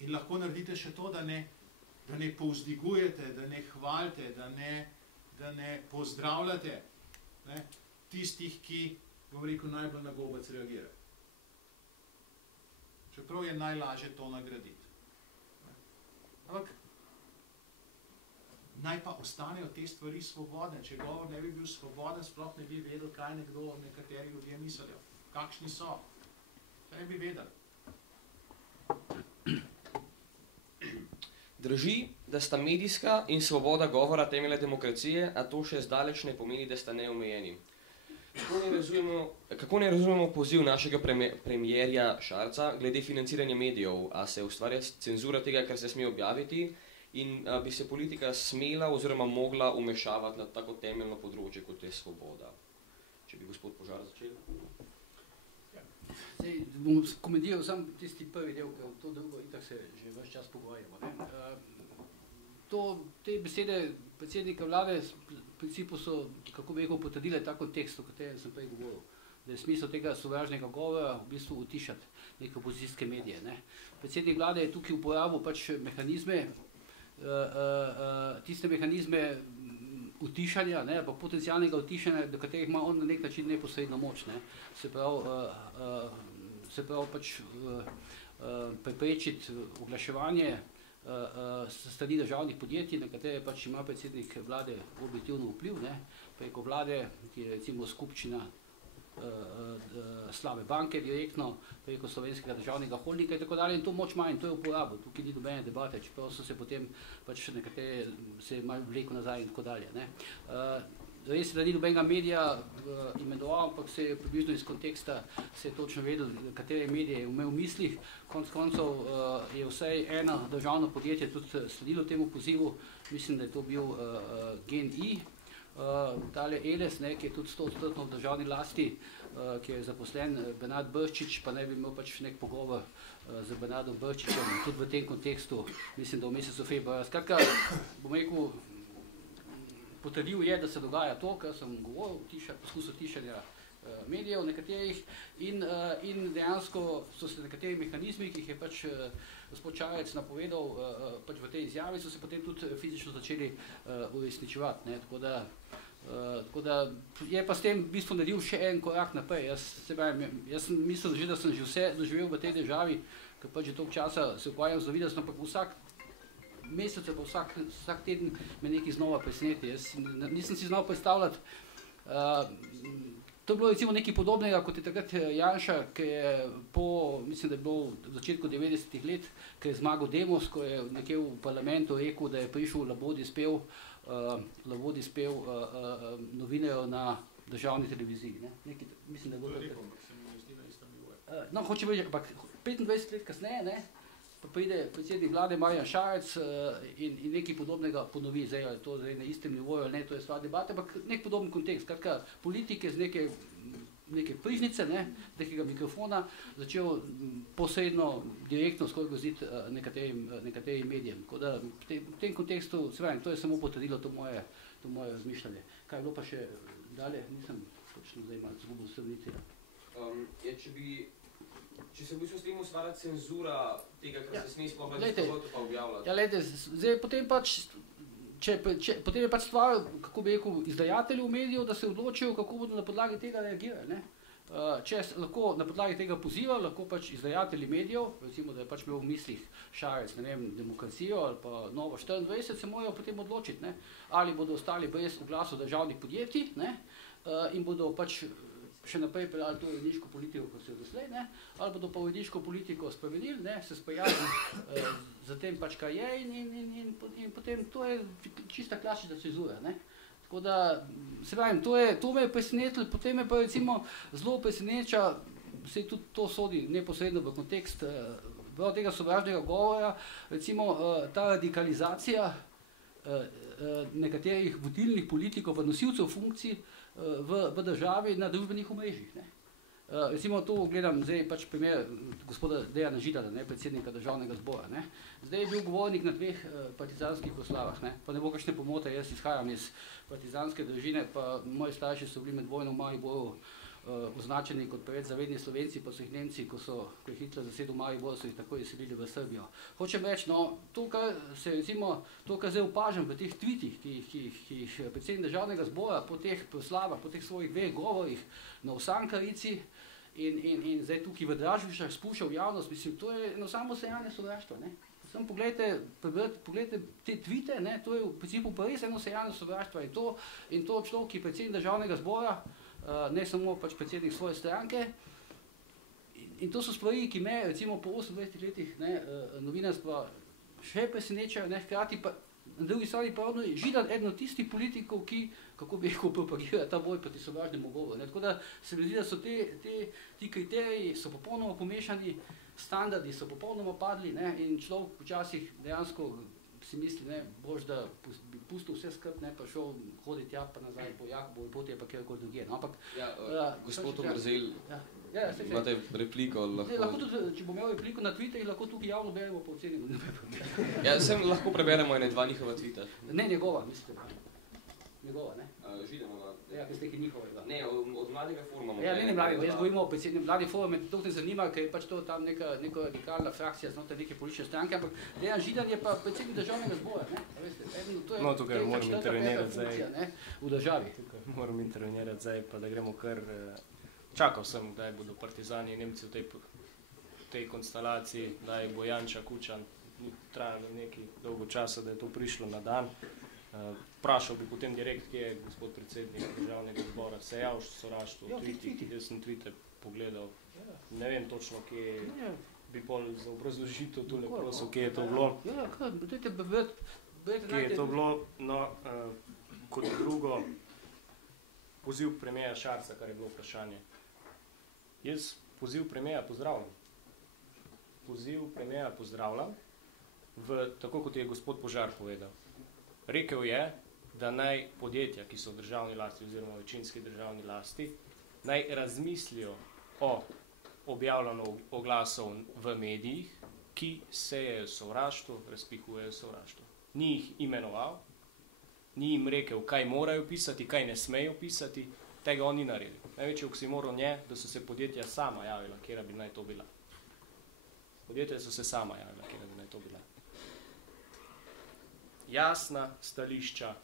In lahko naredite še to, da ne povzdigujete, da ne hvalite, da ne pozdravljate tistih, ki, bom rekel, najbolj na gobec reagirajo. Čeprav je najlažje to nagraditi. Ampak naj pa ostanejo te stvari svobodne. Če govor ne bi bil svoboden, sploh ne bi vedel, kaj nekateri ljudje mislijo. Kakšni so. Saj ne bi vedeli. Drži, da sta medijska in svoboda govora temelja demokracije, a to še zdaleč ne pomeni, da sta neomejeni. Kako ne razumemo poziv našega premierja Šarca glede financiranja medijev, a se ustvarja cenzura tega, kar se sme objaviti, in bi se politika smela oziroma mogla umešavati na tako temeljno področje, kot je svoboda? Če bi gospod Požar začel. Zdaj, bom komentiral sam tisti prvi del, ker to drugo itak se že ves čas pogovarjamo. Te besede predsednika vlade v principu so, kako bi rekel, potrdile ta kontekst, o katerem sem prej govoril, da je smisel tega sovražnega govora v bistvu utišati neke opozicijske medije. Predsednik vlade je tukaj uporabil pač mehanizme, tiste mehanizme utišanja, ne, pa potencialnega utišanja, do katerih ima on na nek način neposredno moč. Ne. Se pravi pač preprečiti oglaševanje strani državnih podjetij, na katere pač ima predsednik vlade objektivno vpliv, ne, preko vlade, ki je recimo skupščina slabe banke direktno, preko Slovenskega državnega holdinga in tako dalje, in to moč ima in to je uporabo, tukaj ni dobene debate, čeprav so se potem pač nekatere se malo vleko nazaj in tako dalje. Ne. Res je, da ni dobenega medija imenoval, ampak se je približno iz konteksta se je točno vedel, katere medije je imel v mislih. Konec koncev je vsaj eno državno podjetje tudi sledilo temu pozivu, mislim, da je to bil GEN-I, tale Eles, ne, ki je tudi 100% v državni lasti, ki je zaposlen Bernard Brščič, pa naj bi imel pač nek pogovor z Bernardom Brščičem, tudi v tem kontekstu, mislim, da v mesecu februarja. Skratka, bom rekel, potrdil je, da se dogaja to, kar sem govoril, poskus utišanja medijev nekaterih in dejansko so se nekateri mehanizmi, ki jih je pač gospod Čarec napovedal pač v tej izjavi, so se potem tudi fizično začeli uresničevati. Tako da je pa s tem v bistvu naredil še en korak naprej. Jaz sem mislil že, da sem že vse doživel v tej državi, ker pač že toliko časa se ukvarjam z novinarstvom, ampak vsak mesece pa vsak teden me nekaj znova preseneti. Jaz nisem si znal predstavljati, to je bilo recimo nekaj podobnega, kot je takrat Janša, ki je mislim, da je bilo v začetku 90-ih let, ki je zmagal Demos, ko je nekje v parlamentu rekel, da je prišel Labodji spev novinarjev na državni televiziji. Nekaj, mislim, da je bilo takrat. No, hoče reči, ampak 25 let kasneje, ne, pa pride predsednik vlade Marjan Šarec in nekaj podobnega ponovi. Zdaj, ali to zdaj na istem nivoju ali ne, to je stvar debate, ampak nek podoben kontekst. Skratka, politike z neke prižnice, ne, nekega mikrofona, začel posredno, direktno skoraj groziti nekaterim medijem. Tako da v tem kontekstu, se vem, to je samo potrdilo to moje razmišljanje. Kaj je bilo pa še dalje? Nisem točno zdaj malo zgubil srnici. Če se v bistvu s tem ustvarja cenzura tega, kar se sme sploh pa objavljati. Ja, lejte, zdaj potem pač, potem je pač stvar, kako bi rekel, izdajateljev medijev, da se odločijo, kako bodo na podlagi tega reagirali. Ne? Če lahko na podlagi tega poziva, lahko pač izdajatelji medijev, recimo, da je pač imel v mislih Šarec, ne vem, Demokracijo ali pa Novo 24, se morajo potem odločiti, ne? Ali bodo ostali brez oglasov državnih podjetij, ne? In bodo pač še naprej peljali to uredniško politiko, kot se je doslej, ne? Ali bodo pa uredniško politiko spremenili, ne? Se sprijaznili za tem pač, kaj je in potem to je čista klasična cenzura, ne? Tako da, se pravim, to me je presenetilo, potem je pa recimo zelo preseneča, se tudi to sodi neposredno v kontekst tega sovražnega govora, recimo ta radikalizacija nekaterih vodilnih politikov, nosilcev funkcij v državi na družbenih omrežjih. Recimo to gledam zdaj pač primer gospoda Dejana Židana, ne, predsednika državnega zbora. Ne. Zdaj je bil govornik na 2 partizanskih proslavah, ne. Pa ne bo kakšne pomote, jaz izhajam iz partizanske družine, pa moji starši so bili med vojno v Mariboru označeni kot preveč zavedni Slovenci, pa so jih Nemci, ko je Hitler zasedel Maribor, so jih takoj izselili v Srbijo. Hočem reči, no, to, kar zdaj opažam v teh tweetih, ki jih predsednik državnega zbora po teh proslavah, po teh svojih 2 govorih na Osankarici in zdaj tukaj v Dražgošah spušča v javnost, mislim, to je eno samo sejanje sovraštva, ne. Samo pogledajte te tweete, ne, to je v principu pa res eno sejanje sovraštva in to človek, ki je predsednik državnega zbora, ne samo pač predsednik svoje stranke. In to so stvari, ki me recimo po 28 letih novinarstva še presenečajo, hkrati pa na drugi strani pa Židan eden od tistih politikov, ki, kako bi rekel, propagira ta boj proti sovražnemu govoru. Tako da se mi zdi, da so ti kriteriji so popolnoma pomešani, standardi so popolnoma padli, ne, in človek včasih dejansko si misli, ne, boš, da bi pustil vse skrb, ne, pa šel hoditi tja, pa nazaj po Jakobovi poti, pa kjerkoli drugje. No, ampak, gospod Omerzel, imate repliko? Lahko tudi, če bom imel repliko na Twitterju, lahko tukaj javno beremo, pa ocenimo. Ja, sem lahko preberemo ene 2 njihova tweeta. Ne, njegova, mislite. Njegova, ne? Židanova. Ja, ki ste nekaj njihovega. Ne, od Mladega foruma. Ja, ne mladega, jaz govorimo o predsedniku Mladi forum, me to ne zanima, ker je pač to tam neka radikalna frakcija znotraj neke politične stranke, ampak Dejan Židan je pa predsednik državnega zbora, ne? Veste, no, tukaj moram intervenirati zdaj. V državi. Tukaj moram intervenirati zdaj, pa da gremo kar... Čakal sem, kdaj bodo partizani in Nemci v tej konstelaciji, da je Bojanča, Kučan, trajalo nekaj dolgo časa, da je to prišlo na dan. Vprašal bi potem direkt, kje je gospod predsednik državnega zbora, se javil sovraštvo v tweetih, jaz sem tweete pogledal, ne vem točno, kje bi pol za obrazložitev tule prosil, kje je to bilo. Ja, dajte beveti. Kje je to bilo, no, kot drugo, poziv premijera Šarca, kar je bilo vprašanje. Jaz poziv premijera pozdravljam. Poziv premijera pozdravljam, tako kot je gospod Požar povedal. Rekel je, da naj podjetja, ki so v državni lasti oziroma večinski državni lasti, naj razmislijo o objavljanju oglasov v medijih, ki sejejo sovraštvo, razpihujejo sovraštvo. Ni jih imenoval, ni jim rekel, kaj morajo pisati, kaj ne smejo pisati, tega on ni naredil. Največji oksimoron je, da so se podjetja sama javila, kjera bi naj to bila. Podjetja so se sama javila, kjera bi naj to bila. Jasna stališča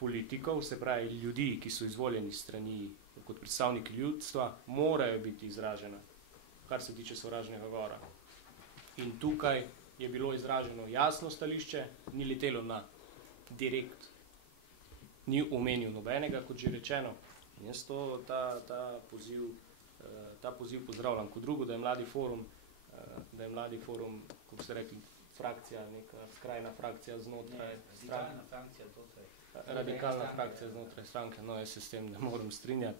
politikov, se pravi ljudi, ki so izvoljeni strani kot predstavniki ljudstva, morajo biti izražena, kar se tiče sovražnega govora. In tukaj je bilo izraženo jasno stališče, ni letelo na direkt, ni omenil nobenega, kot že rečeno. In jaz ta poziv pozdravljam. Kot drugo, da je Mladi forum, kako ste rekli, frakcija, neka skrajna frakcija znotraj stranke. Radikalna frakcija znotraj stranke, no jaz se s tem ne morem strinjati.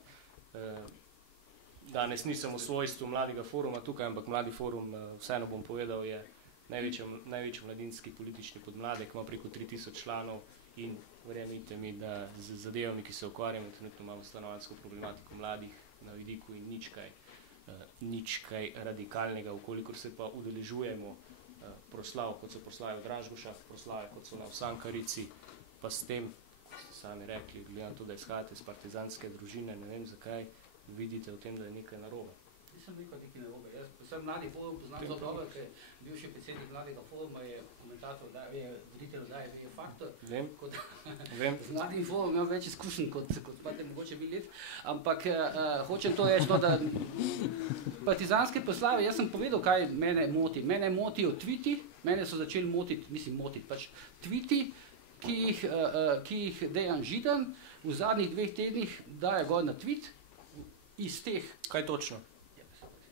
Danes nisem v svojstvu Mladega foruma tukaj, ampak Mladi forum, vseeno bom povedal, je največji mladinski politični podmladek, ima preko 3000 članov in verjemite mi, da z zadevami, ki se ukvarjamo, trenutno imamo stanovanjsko problematiko mladih na vidiku in nič kaj radikalnega, ukolikor se pa udeležujemo proslav, kot so proslave v Dražgošah, proslave, kot so na Osankarici, pa s tem, kot ste sami rekli, glede na to, da izhajate iz partizanske družine, ne vem zakaj, vidite v tem, da je nekaj narobe. Nisem rekel nekaj narobe. Jaz sem Mladi forum poznam zelo dobro, ker bivši predsednik Mladega foruma je komentator, voditelj oddaje je Faktor. Vem. Z Mladim forumom imam več izkušenj, kot imate mogoče vi let, ampak hočem to reči, da partizanske proslave, jaz sem povedal, kaj mene moti. Mene motijo tweeti, mene so začeli motiti, pač tweeti, ki jih Dejan Židan v zadnjih 2 tednih daje gor na tweet iz teh. Kaj točno?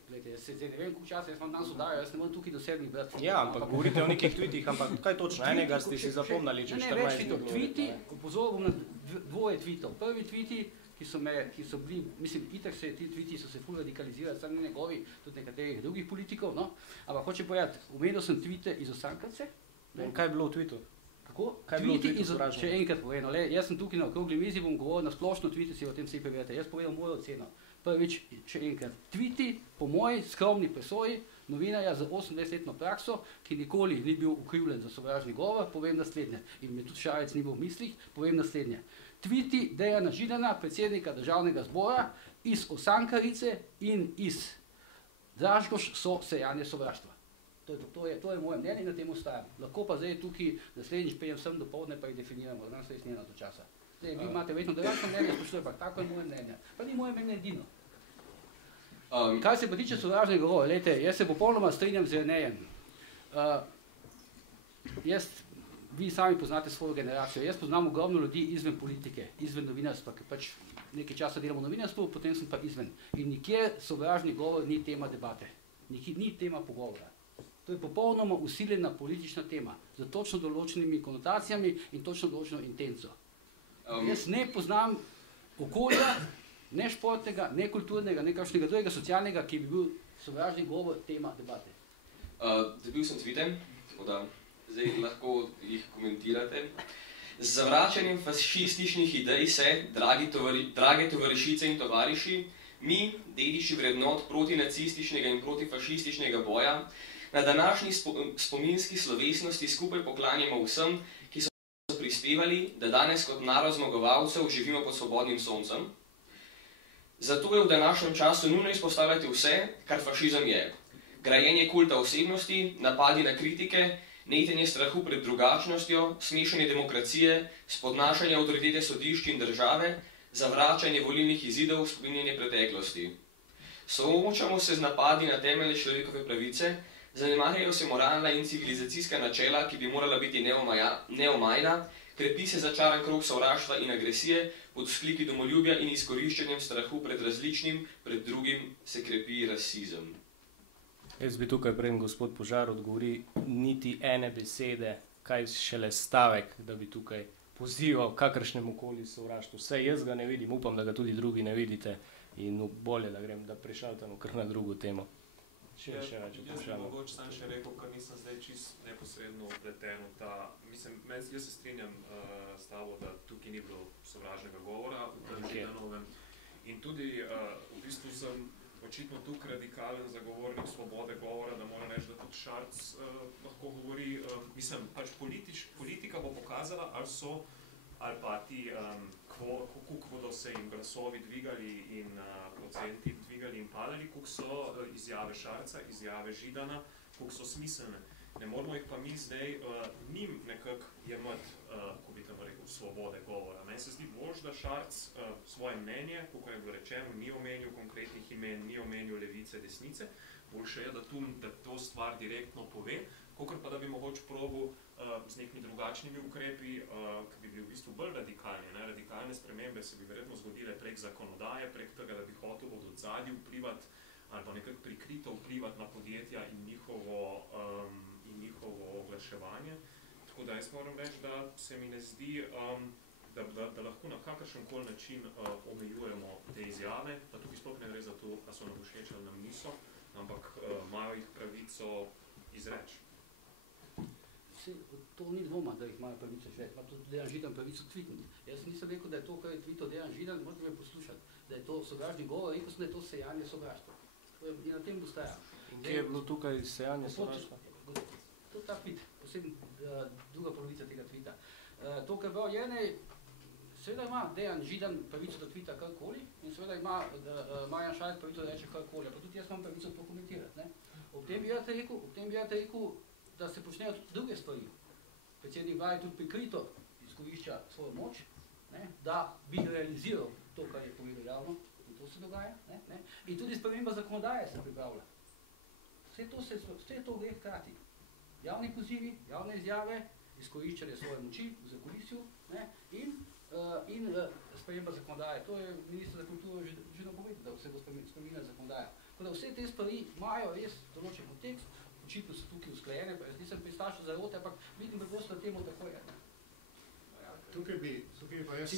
Glejte, jaz ne vem, koliko časa, jaz imam danes udajo, jaz ne morem tukaj do 7 brati. Ja, ampak govorite o nekih tweetih, ampak kaj točno? Enega ste si zapomnili, če 14 dni bilo. Tweeti, upozoril bom na 2 tweetov. Prvi tweeti, ki so bili, mislim, itak se ti tweeti so se ful radikalizirali, samo njegovi, tudi nekaterih drugih politikov, no, ampak hoče povedati, omenil sem tweete iz Osankarce. Kaj je bilo v tweetu? Kako? Tweeti iz, še enkrat povedano, jaz sem tukaj na okrogli mizi, bom govoril na splošno, tweete si o tem vsi preverjate, jaz povedal mojo oceno. Prvič, še enkrat, tweeti po moji skromni presoji novinarja z 28-letno prakso, ki nikoli ni bil ukrivljen za sovražni govor, povem naslednje. In me tudi Šarec ni bil v mislih, povem naslednje. Tweeti Dejana Židana, predsednika državnega zbora, iz Osankarice in iz Dražgoš so sejanje sovraštva. To je moje mnenje in na tem ostajam. Lahko pa zdaj tukaj naslednjič pejem sem dopoldne, pa jih definiramo, da nam se res njena do časa. Zdaj, vi imate verjetno drugačno mnenje, spoštuje, pa tako je moje mnenje. Pa ni moje mnenje edino. Kaj se pa tiče sovražnega govora, glejte, jaz se popolnoma strinjam z Jernejem. Vi sami poznate svojo generacijo, jaz poznam ogromno ljudi izven politike, izven novinarstva, ker pač nekaj časa delamo v novinarstvu, potem sem pa izven. In nikjer sovražni govor ni tema debate, ni tema pogovora. To je popolnoma usiljena politična tema, z točno določenimi konotacijami in točno določeno intenco. Jaz ne poznam okolja, ne športnega, ne kulturnega, ne kakšnega drugega socialnega, ki bi bil sovražni govor tema debate. Dobil sem tweete, tako da zdaj lahko jih komentirate. Z zavračanjem fašističnih idej se, drage tovarišice in tovariši, mi, dediči vrednot protinacističnega in protifašističnega boja, na današnji spominski slovesnosti skupaj poklanjamo vsem, ki so prispevali, da danes kot narod zmagovalcev živimo pod svobodnim soncem. Zato je v današnjem času nujno izpostavljati vse, kar fašizem je. Grajenje kulta osebnosti, napadi na kritike, netenje strahu pred drugačnostjo, smešanje demokracije, spodnašanje avtoritete sodišč in države, zavračanje volilnih izidov, spominjanje preteklosti. Soočamo se z napadi na temeljne človekove pravice, zanemarjajo se moralna in civilizacijska načela, ki bi morala biti neomajna, krepi se začaran krog sovraštva in agresije, pod vzkliki domoljubja in izkoriščanjem strahu pred različnim, pred drugim se krepi rasizem. Jaz bi tukaj preden gospod Požar odgovori niti ene besede, kaj šele stavek, da bi tukaj pozival kakršnemu koli sovraštvu. Vse jaz ga ne vidim, upam, da ga tudi drugi ne vidite in bolje, da grem, da prešaltamo kar na drugo temo. Še več Jaz bi mogoče sam še rekel, ker nisem zdaj čist neposredno upleten v ta, mislim, jaz se strinjam s tabo, da tukaj ni bilo sovražnega govora v tem Židanovem in tudi v bistvu sem očitno tukaj radikalen zagovornik svobode govora, da moram reči, da tudi Šarc lahko govori, mislim, pač politika bo pokazala, ali pa ti, koliko bodo se jim glasovi dvigali in procenti dvigali in padali, koliko so izjave Šarca, izjave Židana, koliko so smiselne. Ne moramo jih pa mi zdaj njim nekako jemati, ko bi tam rekel, svobode govora. Meni se zdi boljš, da Šarc svoje mnenje, kako je bilo rečeno, ni omenil konkretnih imen, ni omenil levice, desnice, boljše je, da to stvar direktno pove, kakor pa da bi mogoče probil z nekimi drugačnimi ukrepi, ki bi bili v bistvu bolj radikalni. Radikalne spremembe se bi verjetno zgodile prek zakonodaje, prek tega, da bi hotel od odzadju vplivati ali pa nekako prikrito vplivati na podjetja in njihovo oglaševanje. Tako da jaz moram reči, da se mi ne zdi, da lahko na kakršenkoli način omejujemo te izjave, pa tukaj sploh ne gre za to, a so nam všeč ali nam niso, ampak imajo jih pravico izreči. To ni dvoma, da jih imajo pravico izreči, ima tudi Dejan Židan pravico tweetniti. Jaz nisem rekel, da je to, kar je tweetal Dejan Židan, morate me poslušati, da je to sovražni govor, rekel sem, da je to sejanje sovraštva. In na tem dostaja. In kje je bilo tukaj sejanje sovraštva? To je ta tweet, posebno druga polovica tega tweeta. To, kar je, seveda ima Dejan Židan pravico, da tweeta karkoli in seveda ima Marjan Šarec pravico, da reče karkoli, pa tudi jaz imam pravico to komentirati. Ob tem bi rad rekel, da se počnejo tudi druge stvari. Predsednik vlade tudi prikrito izkorišča svojo moč, da bi realiziral to, kar je povedal javno, in to se dogaja. In tudi sprememba zakonodaje se pripravlja. Vse to gre hkrati. Javni pozivi, javne izjave, izkoriščanje svoje moči v zakulisju in sprememba zakonodaje. To je minister za kulturo že napovedal, da se bo spremenila zakonodaja. Tako da vse te stvari imajo res določen kontekst, očitno so tukaj usklajene, pa jaz nisem pristašal zarote, ampak vidim preprosto na temu tako je. Tukaj pa jaz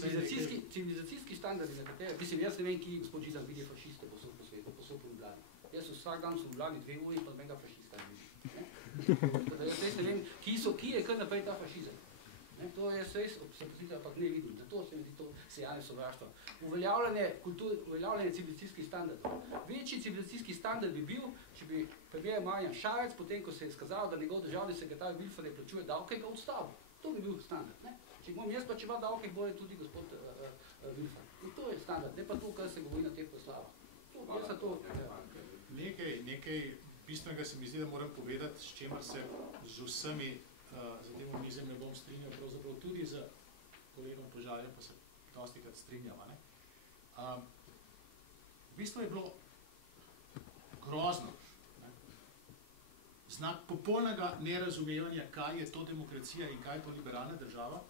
civilizacijski standardi, na katere, mislim, jaz ne vem, ki gospod Židan vidi fašiste posod po svetu, posod po Ljubljani. Jaz vsak dan sem v Ljubljani 2 uri, pa menega fašista ne vidim. Jaz res ne vem, ki je kar naprej ta fašizem. To je res, ampak ne vidim, zato se mi zdi to sejanje sovraštva. Uveljavljanje civilizacijskih standardov. Večji civilizacijski standard bi bil, če bi premijer Marjan Šarec, potem ko se je skazal, da njegov državni sekretar Vilfan ne plačuje davke, ga odstavil. To bi bil standard. Če bom jaz plačeval davke, bo je tudi gospod Vilfan. In to je standard, ne pa to, kar se govori na teh proslavah. Nekaj bistvenega se mi zdi, da moram povedati, s čemer se z vsemi za tem omizem ne bom strinjal, pravzaprav tudi z kolegom Požarjem, pa se dostikrat strinjava. V bistvu je bilo grozno, znak popolnega nerazumevanja, kaj je to demokracija in kaj je to liberalna država,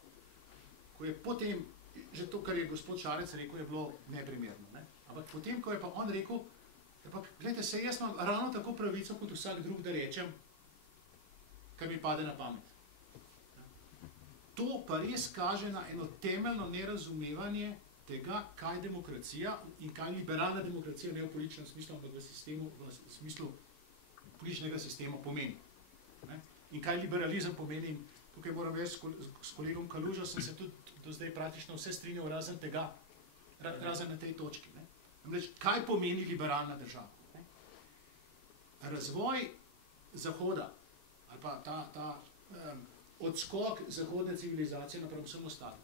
ko je potem, že to, kar je gospod Šarec rekel, je bilo neprimerno. Ampak potem, ko je pa on rekel, gledajte, se jaz imam ravno tako pravico, kot vsak drug, da rečem, kar mi pade na pamet. To pa res kaže na eno temeljno nerazumevanje tega, kaj je demokracija in kaj liberalna demokracija ne v političnem smislu, ampak v smislu političnega sistema pomeni. In kaj liberalizem pomeni. Tukaj moram reči, s kolegom Kalužo sem se tudi do zdaj praktično vse strinjal razen tega, razen na tej točki. Kaj pomeni liberalna država? Razvoj Zahoda ali pa ta odskok zahodne civilizacije napram vsem ostalim.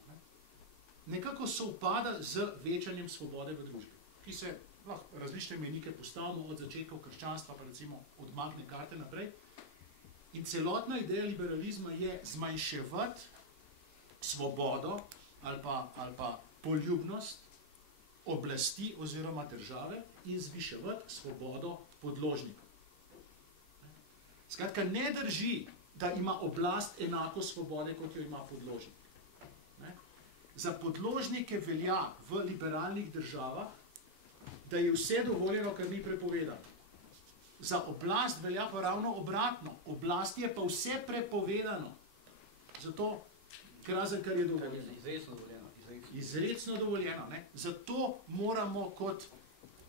Nekako sovpada z večanjem svobode v družbi, ki se lahko različne menike postavimo od začetkov krščanstva, pa recimo od Magne Carte naprej. In celotna ideja liberalizma je zmanjševati svobodo ali pa poljubnost oblasti oziroma države in zviševati svobodo podložnikov. Skratka, ne drži, da ima oblast enako svobode, kot jo ima podložnik. Za podložnike velja v liberalnih državah, da je vse dovoljeno, kar ni prepovedano. Za oblast velja pa ravno obratno. Oblast je pa vse prepovedano. Zato, razen kar je dovoljeno. Izrecno dovoljeno. Izrecno dovoljeno. Ne? Zato moramo kot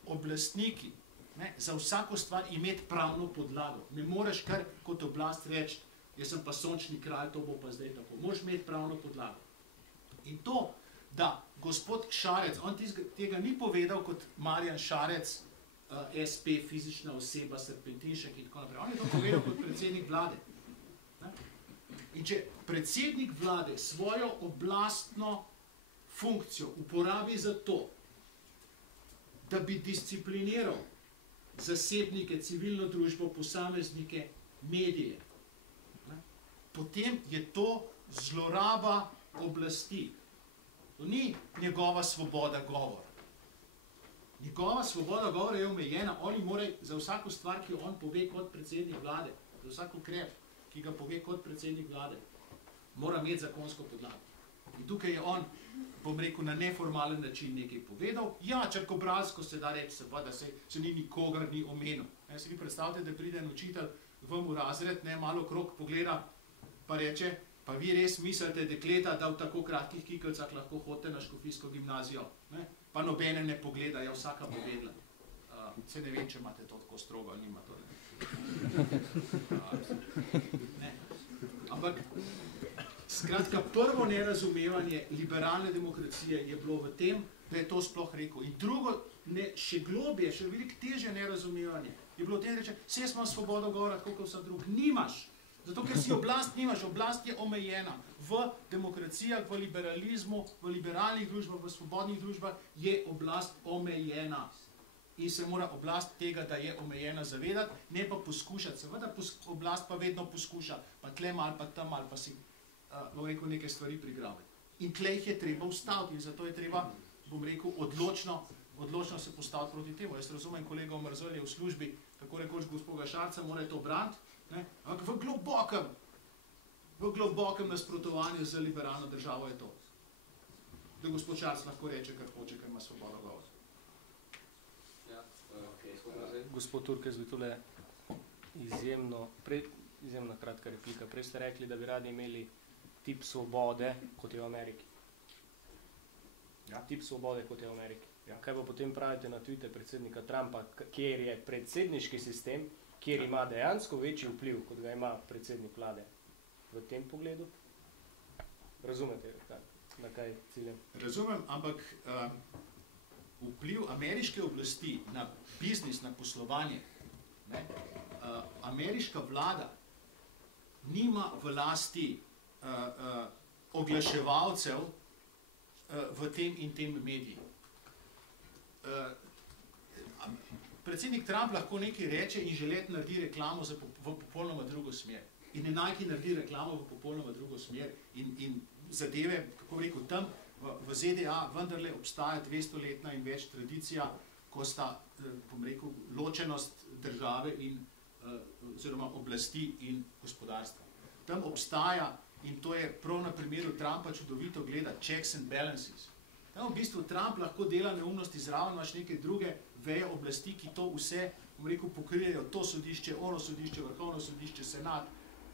oblastniki, ne, za vsako stvar imeti pravno podlago. Ne moreš kar kot oblast reči, jaz sem pa sončni kralj, to bo pa zdaj tako. Moraš imeti pravno podlago. In to, da gospod Šarec, on tega ni povedal kot Marjan Šarec, SP, fizična oseba, serpentinšek in tako naprej. On je to povedal kot predsednik vlade. In če predsednik vlade svojo oblastno funkcijo uporabi za to, da bi discipliniral zasebnike, civilno družbo, posameznike, medije, potem je to zloraba oblasti. To ni njegova svoboda govora. Njegova svoboda govora je omejena. Oni morajo za vsako stvar, ki jo on pove kot predsednik vlade, za vsak ukrep, ki ga pove kot predsednik vlade, mora imeti zakonsko podlago. In tukaj je on, bom rekel, na neformalen način nekaj povedal. Ja, črkobralsko se da reči, seveda se ni nikogar ni omenil. Se vi predstavljate, da pride en učitelj vam v razred, malo krog pogleda, pa reče, pa vi res mislite, dekleta, da v tako kratkih kikljcah lahko hodite na škofijsko gimnazijo. Pa nobene ne pogleda, je vsaka povedla. Se ne vem, če imate to tako strogo, ali nima to. Ne. Ampak, skratka, prvo nerazumevanje liberalne demokracije je bilo v tem, da je to sploh rekel. In drugo, še globje, še veliko težje nerazumevanje, je bilo v tem, da reče, saj smo svobodo govora, tako kot vsa drug. Nimaš. Zato, ker si oblast nimaš, oblast je omejena. V demokracijah, v liberalizmu, v liberalnih družbah, v svobodnih družbah je oblast omejena. In se mora oblast tega, da je omejena, zavedati, ne pa poskušati. Seveda oblast pa vedno poskuša, pa tle ali pa tam, ali pa si bom rekel, neke stvari prigrabiti. In tle jih je treba ustaviti in zato je treba, bom rekel, odločno se postaviti proti temu. Jaz razumem, kolega Omrzel je v službi, tako rekoč gospoda Šarca, mora to braniti. Ampak v globokem nasprotovanju z liberalno državo je to. Da gospod Šarc lahko reče, kar hoče, ker ima svobodo govora. Gospod Turk, jaz bi tole izjemno kratka replika. Prej ste rekli, da bi radi imeli tip svobode, kot je v Ameriki. Ja. Tip svobode, kot je v Ameriki. Ja. Kaj pa potem pravite na tweete predsednika Trumpa, kjer je predsedniški sistem, kjer ima dejansko večji vpliv, kot ga ima predsednik vlade v tem pogledu? Razumete, na kaj ciljem? Razumem, ampak vpliv ameriške oblasti na biznis, na poslovanje, ameriška vlada nima v lasti oglaševalcev v tem in tem mediji. Predsednik Trump lahko nekaj reče in želeti naredi reklamo v popolnoma drugo smer. In enaki naredi reklamo v popolnoma drugo smer. In zadeve, kako rekel, tam v ZDA vendarle obstaja 200-letna in več tradicija, ko sta, bom rekel, ločenost države in oziroma oblasti in gospodarstva. Tam obstaja, in to je prav na primeru Trumpa čudovito gleda, checks and balances. Tam v bistvu Trump lahko dela neumnosti zraven, imaš neke druge veje oblasti, ki to vse, bom rekel, pokrijejo, to sodišče, ono sodišče, vrhovno sodišče, senat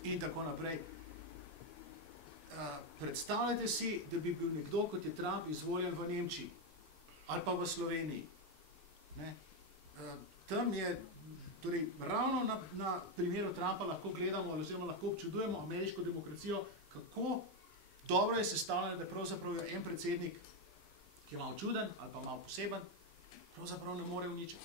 in tako naprej. Predstavljajte si, da bi bil nekdo, kot je Trump, izvoljen v Nemčiji ali pa v Sloveniji. Tam je, torej ravno na primeru Trumpa lahko gledamo, oziroma lahko občudujemo ameriško demokracijo, kako dobro je sestavljeno, da pravzaprav je en predsednik, ki je malo čuden ali pa malo poseben, pravzaprav ne more uničiti.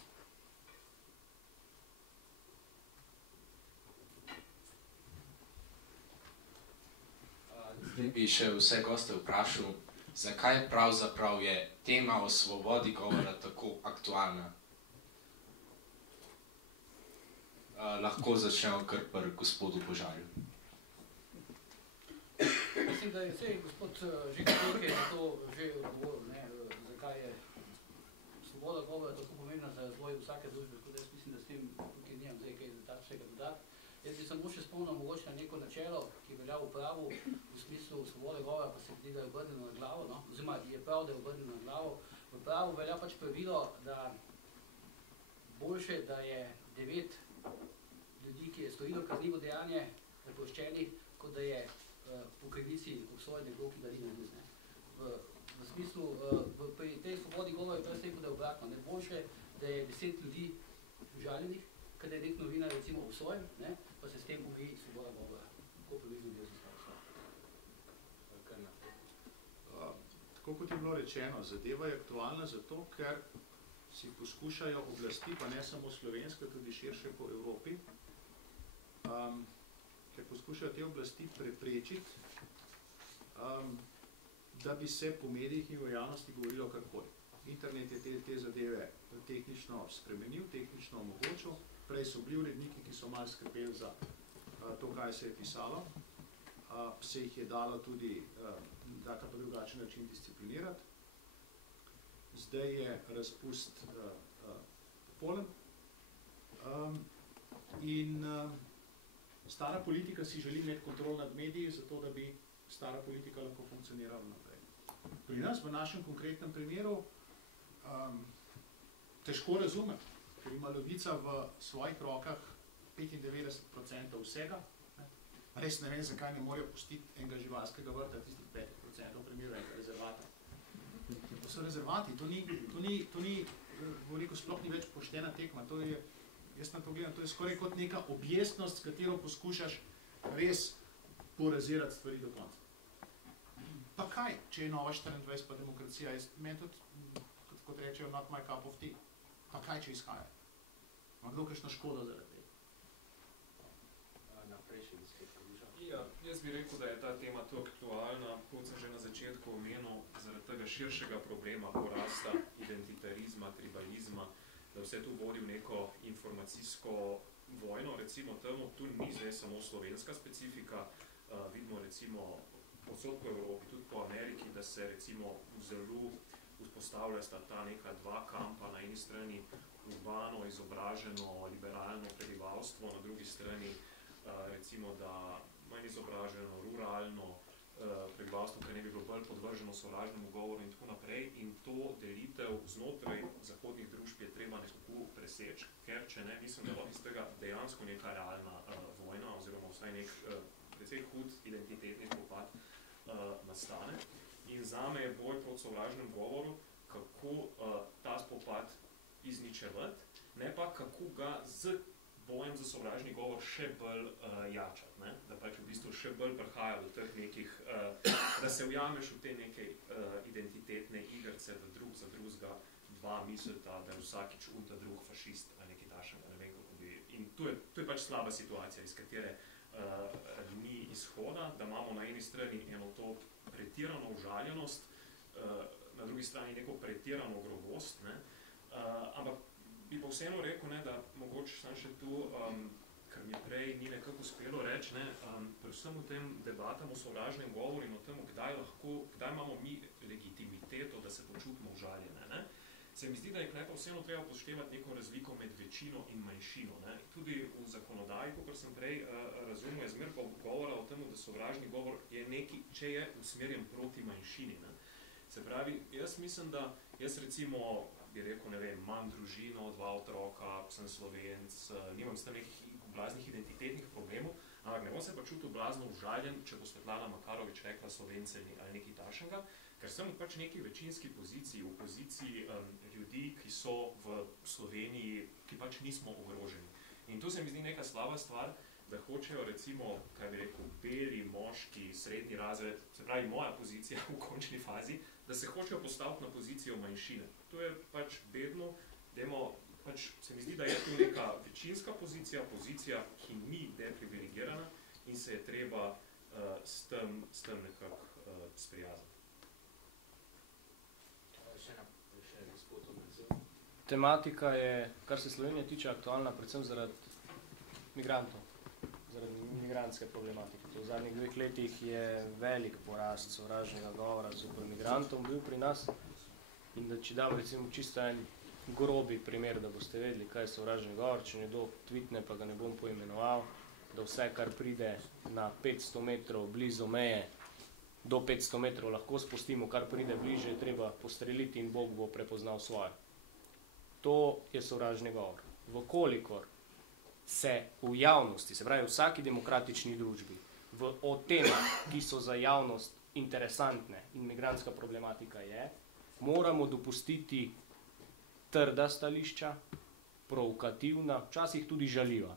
Bi še vse goste vprašal, zakaj pravzaprav je tema o svobodi govora tako aktualna? Lahko začnemo kar pri gospodu Požarju. Mislim, da je vse gospod Žiga Turk je na to že odgovoril, zakaj je svoboda govora tako pomembna za razvoj vsake družbe, tako da jaz mislim, da s tem tukaj nimam zdaj kaj takšnega dodati. Jaz bi samo še spomnil mogoče na neko načelo, ki velja v pravu, v smislu svobode govora, pa se vidi, da je obrnjeno na glavo, no? Oziroma je prav, da je obrnjeno na glavo. V pravu velja pač pravilo, da boljše, da je 9 ljudi, ki je storilo kaznivo dejanje, preproščenih, kot da je po krivici obsojen nekdo, ki ga ni naredil. V smislu, pri tej svobodi govora je to rekel, da je obratno. Boljše, da je 10 ljudi užaljenih, kada je nek novinar recimo obsojen, pa se s tem umeji svoboda govora. Tako približno bi jaz zastavil. Tako kot je bilo rečeno, zadeva je aktualna zato, ker si poskušajo oblasti, pa ne samo slovenska, tudi širše po Evropi, ker poskušajo te oblasti preprečiti, da bi se po medijih in v javnosti govorilo karkoli. Internet je te zadeve tehnično spremenil, tehnično omogočil. Prej so bili uredniki, ki so malo skrbeli za to, kaj se je pisalo. Se jih je dalo tudi tak pa drugačen način disciplinirati. Zdaj je razpust polen. In stara politika si želi imeti kontrol nad mediji, zato da bi stara politika lahko funkcionirala naprej. Pri nas, v našem konkretnem primeru, težko razumeti, ker ima Levica v svojih rokah 95% vsega. Res ne vem, zakaj ne morejo pustiti enega živalskega vrta, tistih 5% v primeru enega rezervata. To so rezervati, to ni, sploh ni več poštena tekma. To je, jaz na to gledam, to je skoraj kot neka objestnost, s katero poskušaš res porazirati stvari do konca. Pa kaj, če je Nova 24 pa demokracija, meni tudi, kot rečejo, not my cup of tea. Pa kaj, če izhaja? Ma kdo kakšno škodo zaradi tega? Naprej še gospod Kaluža. Ja, jaz bi rekel, da je ta tema tu aktualna, kot sem že na začetku omenil, zaradi tega širšega problema porasta identitarizma, tribalizma, da vse tu vodi v neko informacijsko vojno, recimo temu, tu ni zdaj samo slovenska specifika, vidimo recimo povsod po Evropi, tudi po Ameriki, da se recimo zelo vzpostavlja sta ta neka dva kampa, na eni strani urbano, izobraženo, liberalno prebivalstvo, na drugi strani recimo, da manj izobraženo, ruralno prebivalstvo, ki ne bi bilo bolj podvrženo sovražnemu govoru in tako naprej. In to delitev znotraj zahodnih družb je treba nekako preseči, ker če ne, mislim, da bo iz tega dejansko neka realna vojna oziroma vsaj nek precej hud identitetni spopad nastane. In zame je boj proti sovražnemu govoru, kako ta spopad izničevati, ne pa kako ga z bojem za sovražni govor še bolj jačati, ne? Da pač v bistvu še bolj prihaja do teh nekih, da se ujameš v te neke identitetne igrce, da drug za drugega dva mislita, da je vsakič ta drug fašist ali nekaj takšnega, ne vem kako bi. In to je pač slaba situacija, iz katere ni izhoda, da imamo na eni strani eno to pretirano užaljenost, na drugi strani neko pretirano grobost, ne? Ampak bi pa vseeno rekel, ne, da mogoče sam še tu, kar mi prej ni nekako uspelo reči, ne, predvsem v tem debatam o sovražnem govoru in o tem, kdaj imamo mi legitimiteto, da se počutimo užaljene, ne. Se mi zdi, da je pa vseeno treba upoštevati neko razliko med večino in manjšino, ne. Tudi v zakonodaji, kot sem prej razumel, je zmer govora o tem, da sovražni govor je neki, če je usmerjen proti manjšini, ne. Se pravi, jaz mislim, da jaz recimo bi rekel, ne vem, imam družino, 2 otroka, sem Slovenc, nimam s tem nekih blaznih identitetnih problemov, ampak ne bom se pa čutil blazno užaljen, če bo Svetlana Makarovič rekla Slovenceni ali nekaj takšnega, ker sem pač neki večinski poziciji, v poziciji ljudi, ki so v Sloveniji, ki pač nismo ogroženi. In tu se mi zdi neka slaba stvar, da hočejo recimo, kaj bi rekel, beli, moški, srednji razred, se pravi moja pozicija v končni fazi, da se hočejo postaviti na pozicijo manjšine. To je pač bedno, pač se mi zdi, da je tu neka večinska pozicija, ki ni deprivilegirana in se je treba s tem nekako sprijazniti. Tematika je, kar se Slovenije tiče, aktualna predvsem zaradi migrantov, zaradi migrantske problematike. V zadnjih 2 letih je velik porast sovražnega govora zoper migrantom bil pri nas in da če dam recimo čisto en grobi primer, da boste vedeli, kaj je sovražni govor, če nekdo tweetne, pa ga ne bom poimenoval, da vse, kar pride na 500 metrov blizu meje, do 500 metrov lahko spustimo, kar pride bliže, je treba postreliti in Bog bo prepoznal svoje. To je sovražni govor. Vkolikor se v javnosti, se pravi v vsaki demokratični družbi, o temah, ki so za javnost interesantne in migrantska problematika je, moramo dopustiti trda stališča, provokativna, včasih tudi žaljiva.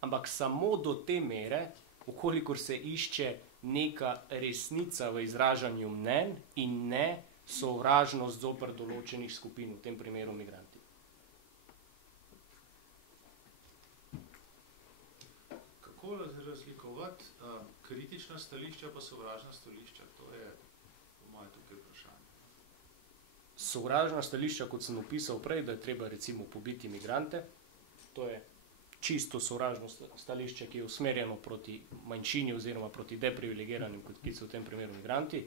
Ampak samo do te mere, vkolikor se išče neka resnica v izražanju mnenj in ne sovražnost zoper določenih skupin, v tem primeru migranti. Kako razlikovati kritična stališča pa sovražna stališča? To je po moje tukaj vprašanje. Sovražna stališča, kot sem opisal prej, da je treba recimo pobiti migrante, to je čisto sovražno stališče, ki je usmerjeno proti manjšini oziroma proti deprivilegiranim, kot so v tem primeru migranti.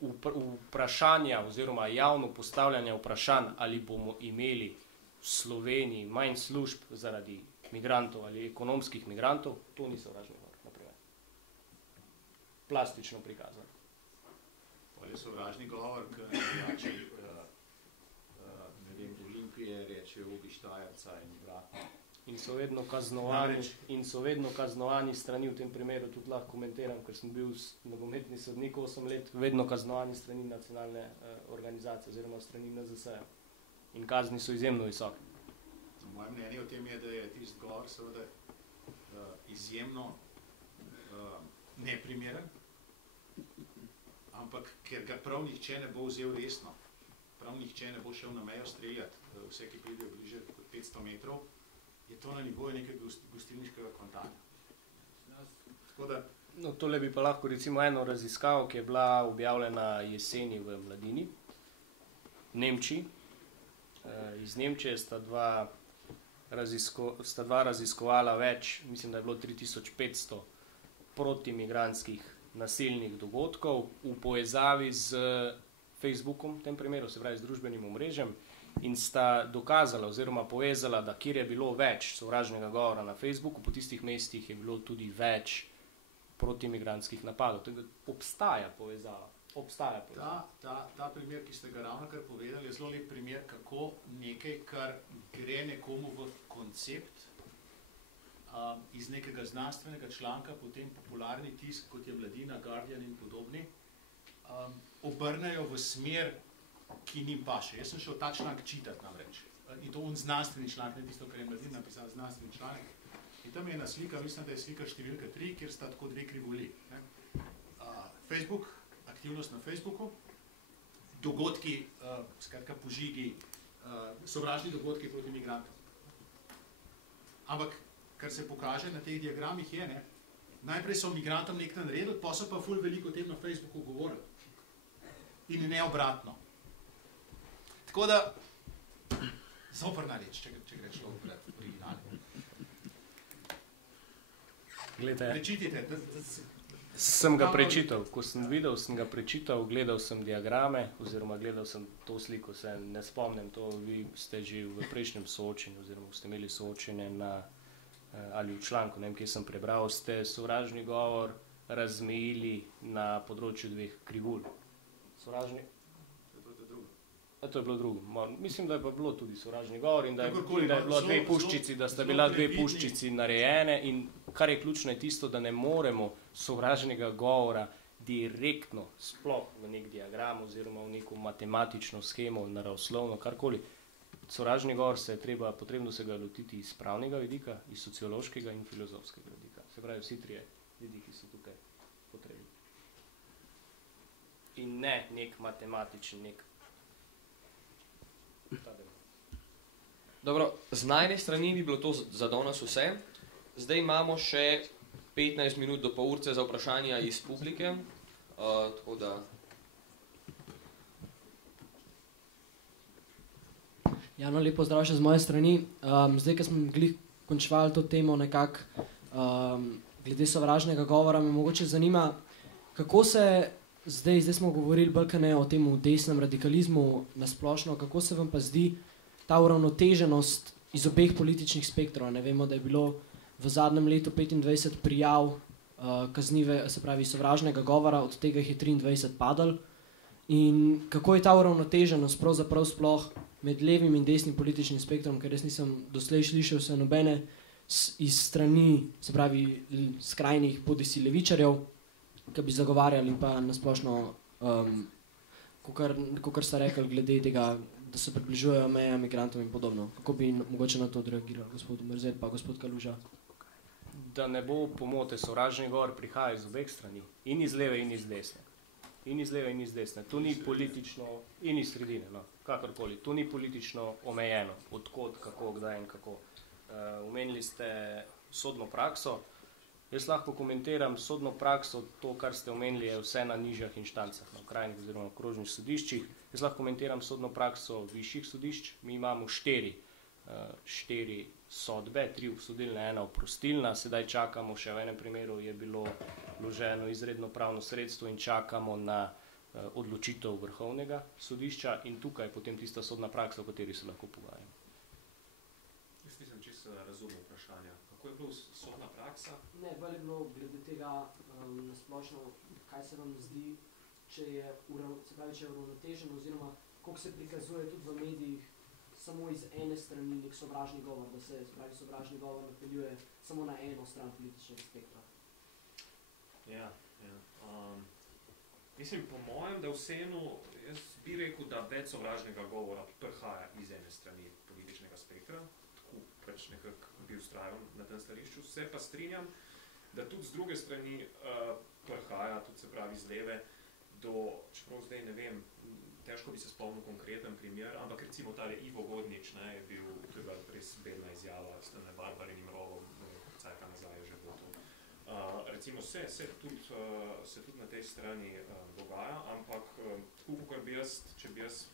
Vprašanja oziroma javno postavljanje vprašanj, ali bomo imeli v Sloveniji manj služb zaradi migrantov ali ekonomskih migrantov, to ni sovražni govor, naprimer. Plastično prikazano. Ali je sovražni govor, ki nejači, ne vem, Olimpije reče ubi Štajerca in vratno. In so vedno kaznovani strani, v tem primeru tudi lahko komentiram, ker sem bil nogometni sodnik 8 let, vedno kaznovani strani nacionalne organizacije oziroma strani NZS-ja. In kazni so izjemno visoke. Moje mnenje o tem je, da je tisti govor seveda izjemno neprimeren, ampak ker ga prav nihče ne bo vzel resno, prav nihče ne bo šel na mejo streljati, vse, ki pridejo bliže kot 500 metrov, je to na nivoju nekega gostilniškega kontanja. Tako da... No, tole bi pa lahko recimo eno raziskavo, ki je bila objavljena jeseni v Mladini, v Nemčiji. Iz Nemčije sta dva raziskovala več, mislim, da je bilo 3500 protimigrantskih nasilnih dogodkov v povezavi z Facebookom, v tem primeru, se pravi z družbenim omrežjem, in sta dokazala oziroma povezala, da kjer je bilo več sovražnega govora na Facebooku, po tistih mestih je bilo tudi več protimigrantskih napadov. Tako obstaja povezava. Ta primer, ki ste ga ravnokar povedali, je zelo lep primer, kako nekaj, kar gre nekomu v koncept, iz nekega znanstvenega članka, potem popularni tisk, kot je Mladina, Guardian in podobni, obrnejo v smer, ki njim paše. Jaz sem šel ta članek čitati namreč. In to znanstveni članek, ne tisto, kar je Mladina napisal, znanstveni članek. In tam je ena slika, mislim, da je slika številka 3, kjer sta tako dve krivulji. Facebook, aktivnost na Facebooku, dogodki, skratka požigi, sovražni dogodki proti migrantom. Ampak, kar se pokaže na teh diagramih je, ne, najprej so migrantom nekaj naredili, pa so pa ful veliko o tem na Facebooku govorili. In ne obratno. Tako da, zoprna reč, če gre človek pred originalno. Prečitite. Sem ga prečital. Ko sem videl, sem ga prečital, gledal sem diagrame, oziroma gledal sem to sliko, se ne spomnim, to vi ste že v prejšnjem soočenju, oziroma ste imeli soočenje ali v članku, ne vem, kje sem prebral, ste sovražni govor razmejili na področju dveh krivulj. Sovražni... To je bilo drugo. Mislim, da je pa bilo tudi sovražni govor in da sta bila dve puščici narejene in kar je ključno je tisto, da ne moremo sovražnega govora direktno, sploh v nek diagram oziroma v neko matematično schemo, naravoslovno, karkoli. Sovražni govor potrebno se ga lotiti iz pravnega vidika, iz sociološkega in filozofskega vidika. Se pravi, vsi trije vidiki so tukaj potrebni. In ne nek matematičen, nek Dobro, z najne strani bi bilo to za danes vse. Zdaj imamo še 15 minut do pol urce za vprašanja iz publike, tako da... Ja, no, lepo zdrav še z moje strani. Zdaj, ko smo glih končevali to temo nekako glede sovražnega govora, me mogoče zanima, kako se zdaj smo govorili bolj ne o tem desnem radikalizmu nasplošno, kako se vam pa zdi ta uravnoteženost iz obeh političnih spektrov. Ne vemo, da je bilo v zadnjem letu 25 prijav kaznive, se pravi sovražnega govora, od tega jih je 23 padal. In kako je ta uravnoteženost pravzaprav sploh med levim in desnim političnim spektrom, ker jaz nisem doslej slišal se nobene iz strani, se pravi skrajnih bodisi levičarjev, ki bi zagovarjali pa nasplošno, kakor sta rekli, glede tega, da se približujejo meja migrantov in podobno. Kako bi mogoče na to odreagiral gospod Omerzel pa gospod Kaluža? Da ne bo pomote, sovražni govor prihaja iz obeh strani, in iz leve in iz desne. In iz leve in iz desne. To ni politično, in iz sredine, no, kakorkoli. To ni politično omejeno, odkot, kako, kdaj in kako. Omenili ste sodno prakso. Jaz lahko komentiram sodno prakso, to, kar ste omenili, je vse na nižjih inštancah, na okrajnih oziroma okrožnih sodiščih. Jaz lahko komentiram sodno prakso višjih sodišč. Mi imamo 4 sodbe, 3 obsodilne, 1 oprostilna. Sedaj čakamo, še v enem primeru je bilo vloženo izredno pravno sredstvo in čakamo na odločitev Vrhovnega sodišča in tukaj potem tista sodna praksa, o kateri se lahko pogajamo. Jaz nisem čisto razumel vprašanja. Kako je bilo sodna praksa? Ne, bolj je bilo glede tega nasplošno, kaj se vam zdi, če je uravnoteženo oziroma koliko se prikazuje tudi v medijih samo iz ene strani nek sovražni govor, da se sovražni govor napeljuje samo na eno stran političnega spektra. Ja. Mislim, po mojem, da vseeno, jaz bi rekel, da več sovražnega govora prihaja iz ene strani političnega spektra, tako pač nekako bi ustrajal na tem stališču. Se pa strinjam, da tudi z druge strani prihaja, tudi se pravi z leve, čeprav zdaj ne vem, težko bi se spomnil konkreten primer, ampak recimo tale Ivo Godnič, ne, je bil, to je bila res bedna izjava, s tem Barbarinim rovom, cajta nazaj je že bilo to. Recimo se tudi na tej strani dogaja, ampak tako, kakor bi jaz, če bi jaz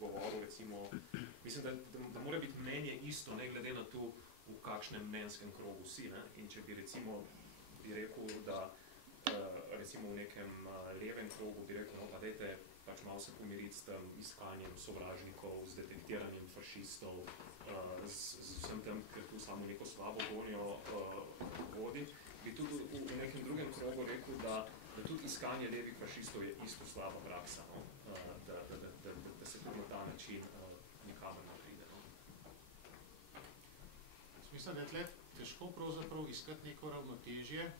govoril, recimo, mislim, da mora biti mnenje isto, ne glede na to, v kakšnem mnenjskem krogu si, ne, in če bi recimo bi rekel, da recimo v nekem levem krogu bi rekel, no pa dajte pač malo se pomiriti s tem iskanjem sovražnikov, z detektiranjem fašistov, z vsem tem, ker tu samo neko slabo gonjo vodi, bi tudi v nekem drugem krogu rekel, da tudi iskanje levih fašistov je isto slaba praksa, no? Da se tudi na ta način nikamor ne pride. No? Mislim, da je tle težko pravzaprav iskati neko ravnotežje,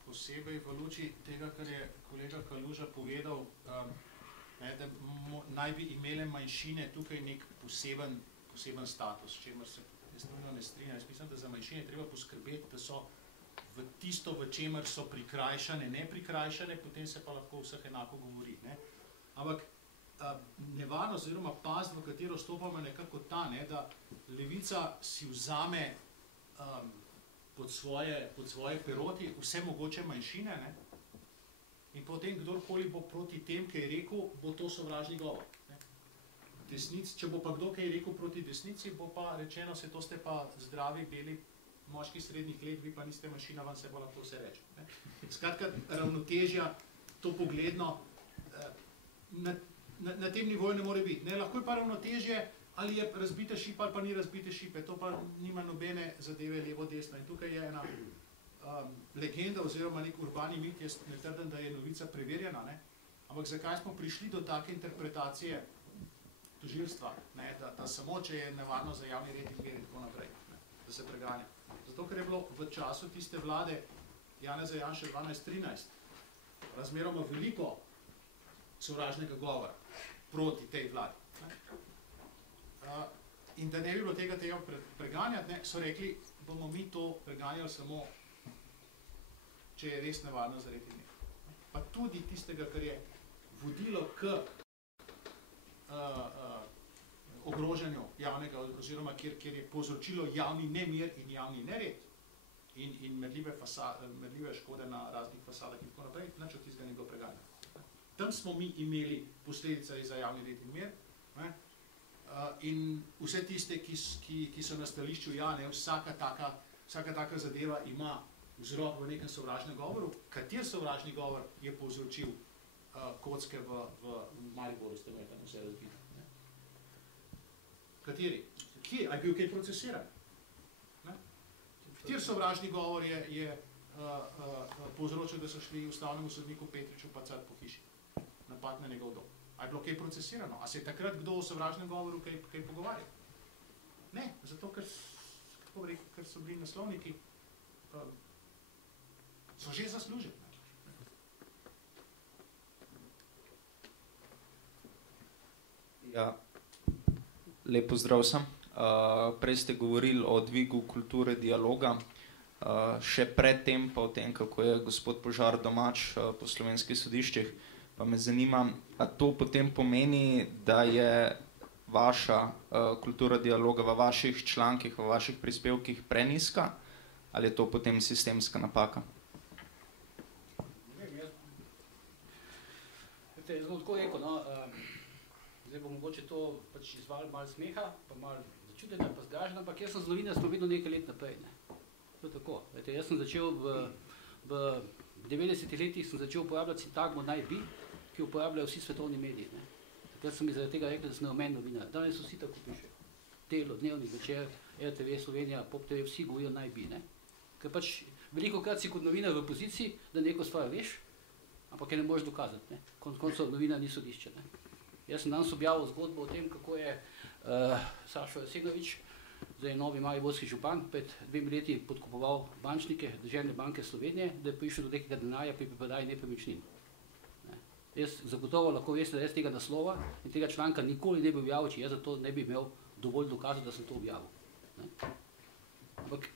posebej v luči tega, kar je kolega Kaluža povedal, da naj bi imele manjšine tukaj nek poseben status, s čemer se jaz ne strinjam. Jaz mislim, da za manjšine treba poskrbeti, da so v tisto, v čemer so prikrajšane, ne prikrajšane, potem se pa lahko vseh enako govori. Ne? Ampak nevarnost oziroma past, v katero stopamo, je nekako ta, ne, da levica si vzame pod svoje peroti vse mogoče manjšine, ne? In potem kdorkoli bo proti tem, kaj je rekel, bo to sovražni govor. Ne? Če bo pa kdo kaj rekel proti desnici, bo pa rečeno, se to ste pa zdravi, beli moški srednjih let, vi pa niste manjšina, vam se bo lahko vse reči. Ne? Skratka, ravnotežja, to pogledno, na tem nivoju ne more biti. Ne? Lahko je pa ravnotežje, ali je razbite šipe ali pa ni razbite šipe, to pa nima nobene zadeve levo-desno. In tukaj je ena legenda oziroma nek urbani mit, jaz ne trdim, da je novica preverjena, ne? Ampak zakaj smo prišli do take interpretacije tožilstva, ne? Da samo, če je nevarno za javni red in mir in tako naprej, ne? Da se preganja. Zato, ker je bilo v času tiste vlade Janeza Janše 12-13 razmeroma veliko sovražnega govora proti tej vladi. In da ne bi bilo tega preganjati, ne, so rekli, bomo mi to preganjali samo, če je res nevarno zaradi njih. Pa tudi tistega, kar je vodilo k ogrožanju javnega, oziroma kjer je povzročilo javni nemir in javni nered in merljive škode na raznih fasadah in tako naprej, nič od tistega ni bilo preganjeno. Tam smo mi imeli posledice za javni red in mir, in vse tiste, ki so na stališču, ja, ne, vsaka taka zadeva ima vzrok v nekem sovražnem govoru. Kater sovražni govor je povzročil kocke v Mariboru, ste me tam vse razbili? Kateri? Kje? A je bil kaj procesiran? Kater sovražni govor je povzročil, da so šli ustavnemu sodniku Petriču pacat po hiši? Napad na njegov dom. A je bilo kaj procesirano? A se je takrat kdo o sovražnem govoru kaj pogovarjal? Ne, zato ker so bili naslovniki, so že zaslužili. Ja, lep pozdrav sem. Prej ste govorili o dvigu kulture dialoga, še predtem pa o tem, kako je gospod Požar domač po slovenskih sodiščih. Pa me zanima, a to potem pomeni, da je vaša kultura dialoga v vaših člankih, v vaših prispevkih preniska, ali je to potem sistemska napaka? Zelo tako rekel, no, zdaj bo mogoče to pač izvali malo smeha, pa malo začudenja, pa zgražen, ampak jaz sem z novinarstvom vedno nekaj let naprej. Ne. To je tako. Vete, jaz sem začel v 90-ih letih sem začel uporabljati sintagmo naj bi, ki uporabljajo vsi svetovni mediji. Ne. Takrat sem mi zaradi tega rekel, da sem neomen novinar. Danes vsi tako pišejo. Delo, Dnevnik, Večer, RTV, Slovenija, Pop TV, vsi govorijo naj bi. Ne. Ker pač velikokrat si kot novinar v poziciji, da neko stvar veš, ampak je ne moreš dokazati. Ne. Koncev novinar ni sodišče. Ne. Jaz sem danes objavil zgodbo o tem, kako je Sašo Jasenovič, zdaj novi mariborski župan, pred 2 leti podkupoval bančnike Deželne banke Slovenije, da je prišel do nekega denarja pri preprodaji nepremičnin. Jaz zagotovo lahko veste, da jaz tega naslova in tega članka nikoli ne bi objavil, če jaz za to ne bi imel dovolj dokazov, da sem to objavil. Ampak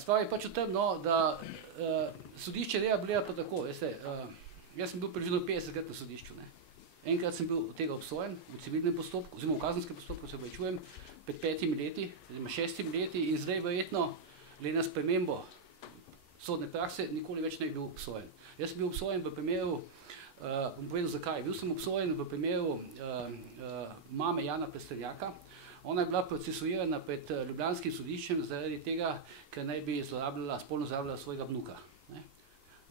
stvar je pač v tem, no, da sodišče gleda pa tako, veste, jaz sem bil približno 50krat na sodišču. Ne. Enkrat sem bil od tega obsojen v civilnem postopku, oziroma v kazenskem postopku, se opravičujem, pred 5 leti, oziroma 6 leti in zdaj verjetno, glede na spremembo sodne prakse, nikoli več ne bi bil obsojen. Jaz sem bil obsojen v primeru, bom povedal zakaj, bil sem obsojen v primeru mame Jana Plestenjaka. Ona je bila procesuirana pred ljubljanskim sodiščem zaradi tega, ker naj bi spolno zlorabljala svojega vnuka. Ne.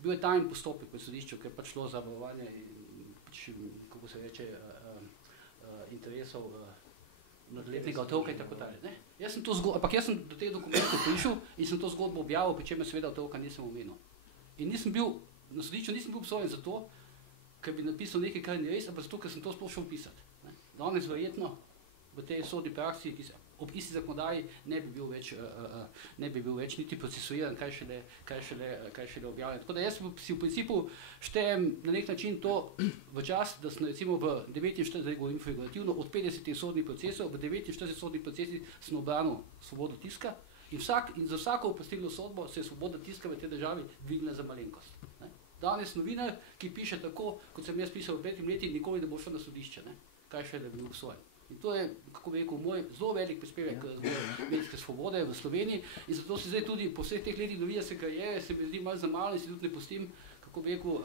Bil je tajen postopek pred sodiščem, ker je pač šlo za varovanje kako se reče, interesov mladoletnega otroka in tako dalje. Ampak jaz sem do teh dokumentov prišel in sem to zgodbo objavil, pri čemer seveda otroka nisem omenil. In na sodišču nisem bil obsojen zato, ker bi napisal nekaj, kar ni res, ampak zato, ker sem to sploh šel pisati. Danes verjetno v tej sodni praksi, ki se ob isti zakonodaji ne bi bil več niti procesuiran, kaj šele objavljen. Tako da jaz si v principu štejem na nek način to v čas, da sem recimo v 49, zdaj govorim figurativno, od 50 sodnih procesov, v 49 sodnih procesih sem obranil svobodo tiska in za vsako oprostilno sodbo se je svoboda tiska v tej državi dvignila za malenkost. Ne. Danes novinar, ki piše tako, kot sem jaz pisal v 5 letih, nikoli ne bo šel na sodišče, ne. Kaj šele bil obsojen. In to je, kako bi rekel, moj zelo velik prispevek k razvoju medijske svobode v Sloveniji in zato se zdaj tudi po vseh teh letih novinarske kariere se mi zdi malo za malo in si tudi ne pustim, kako bi rekel,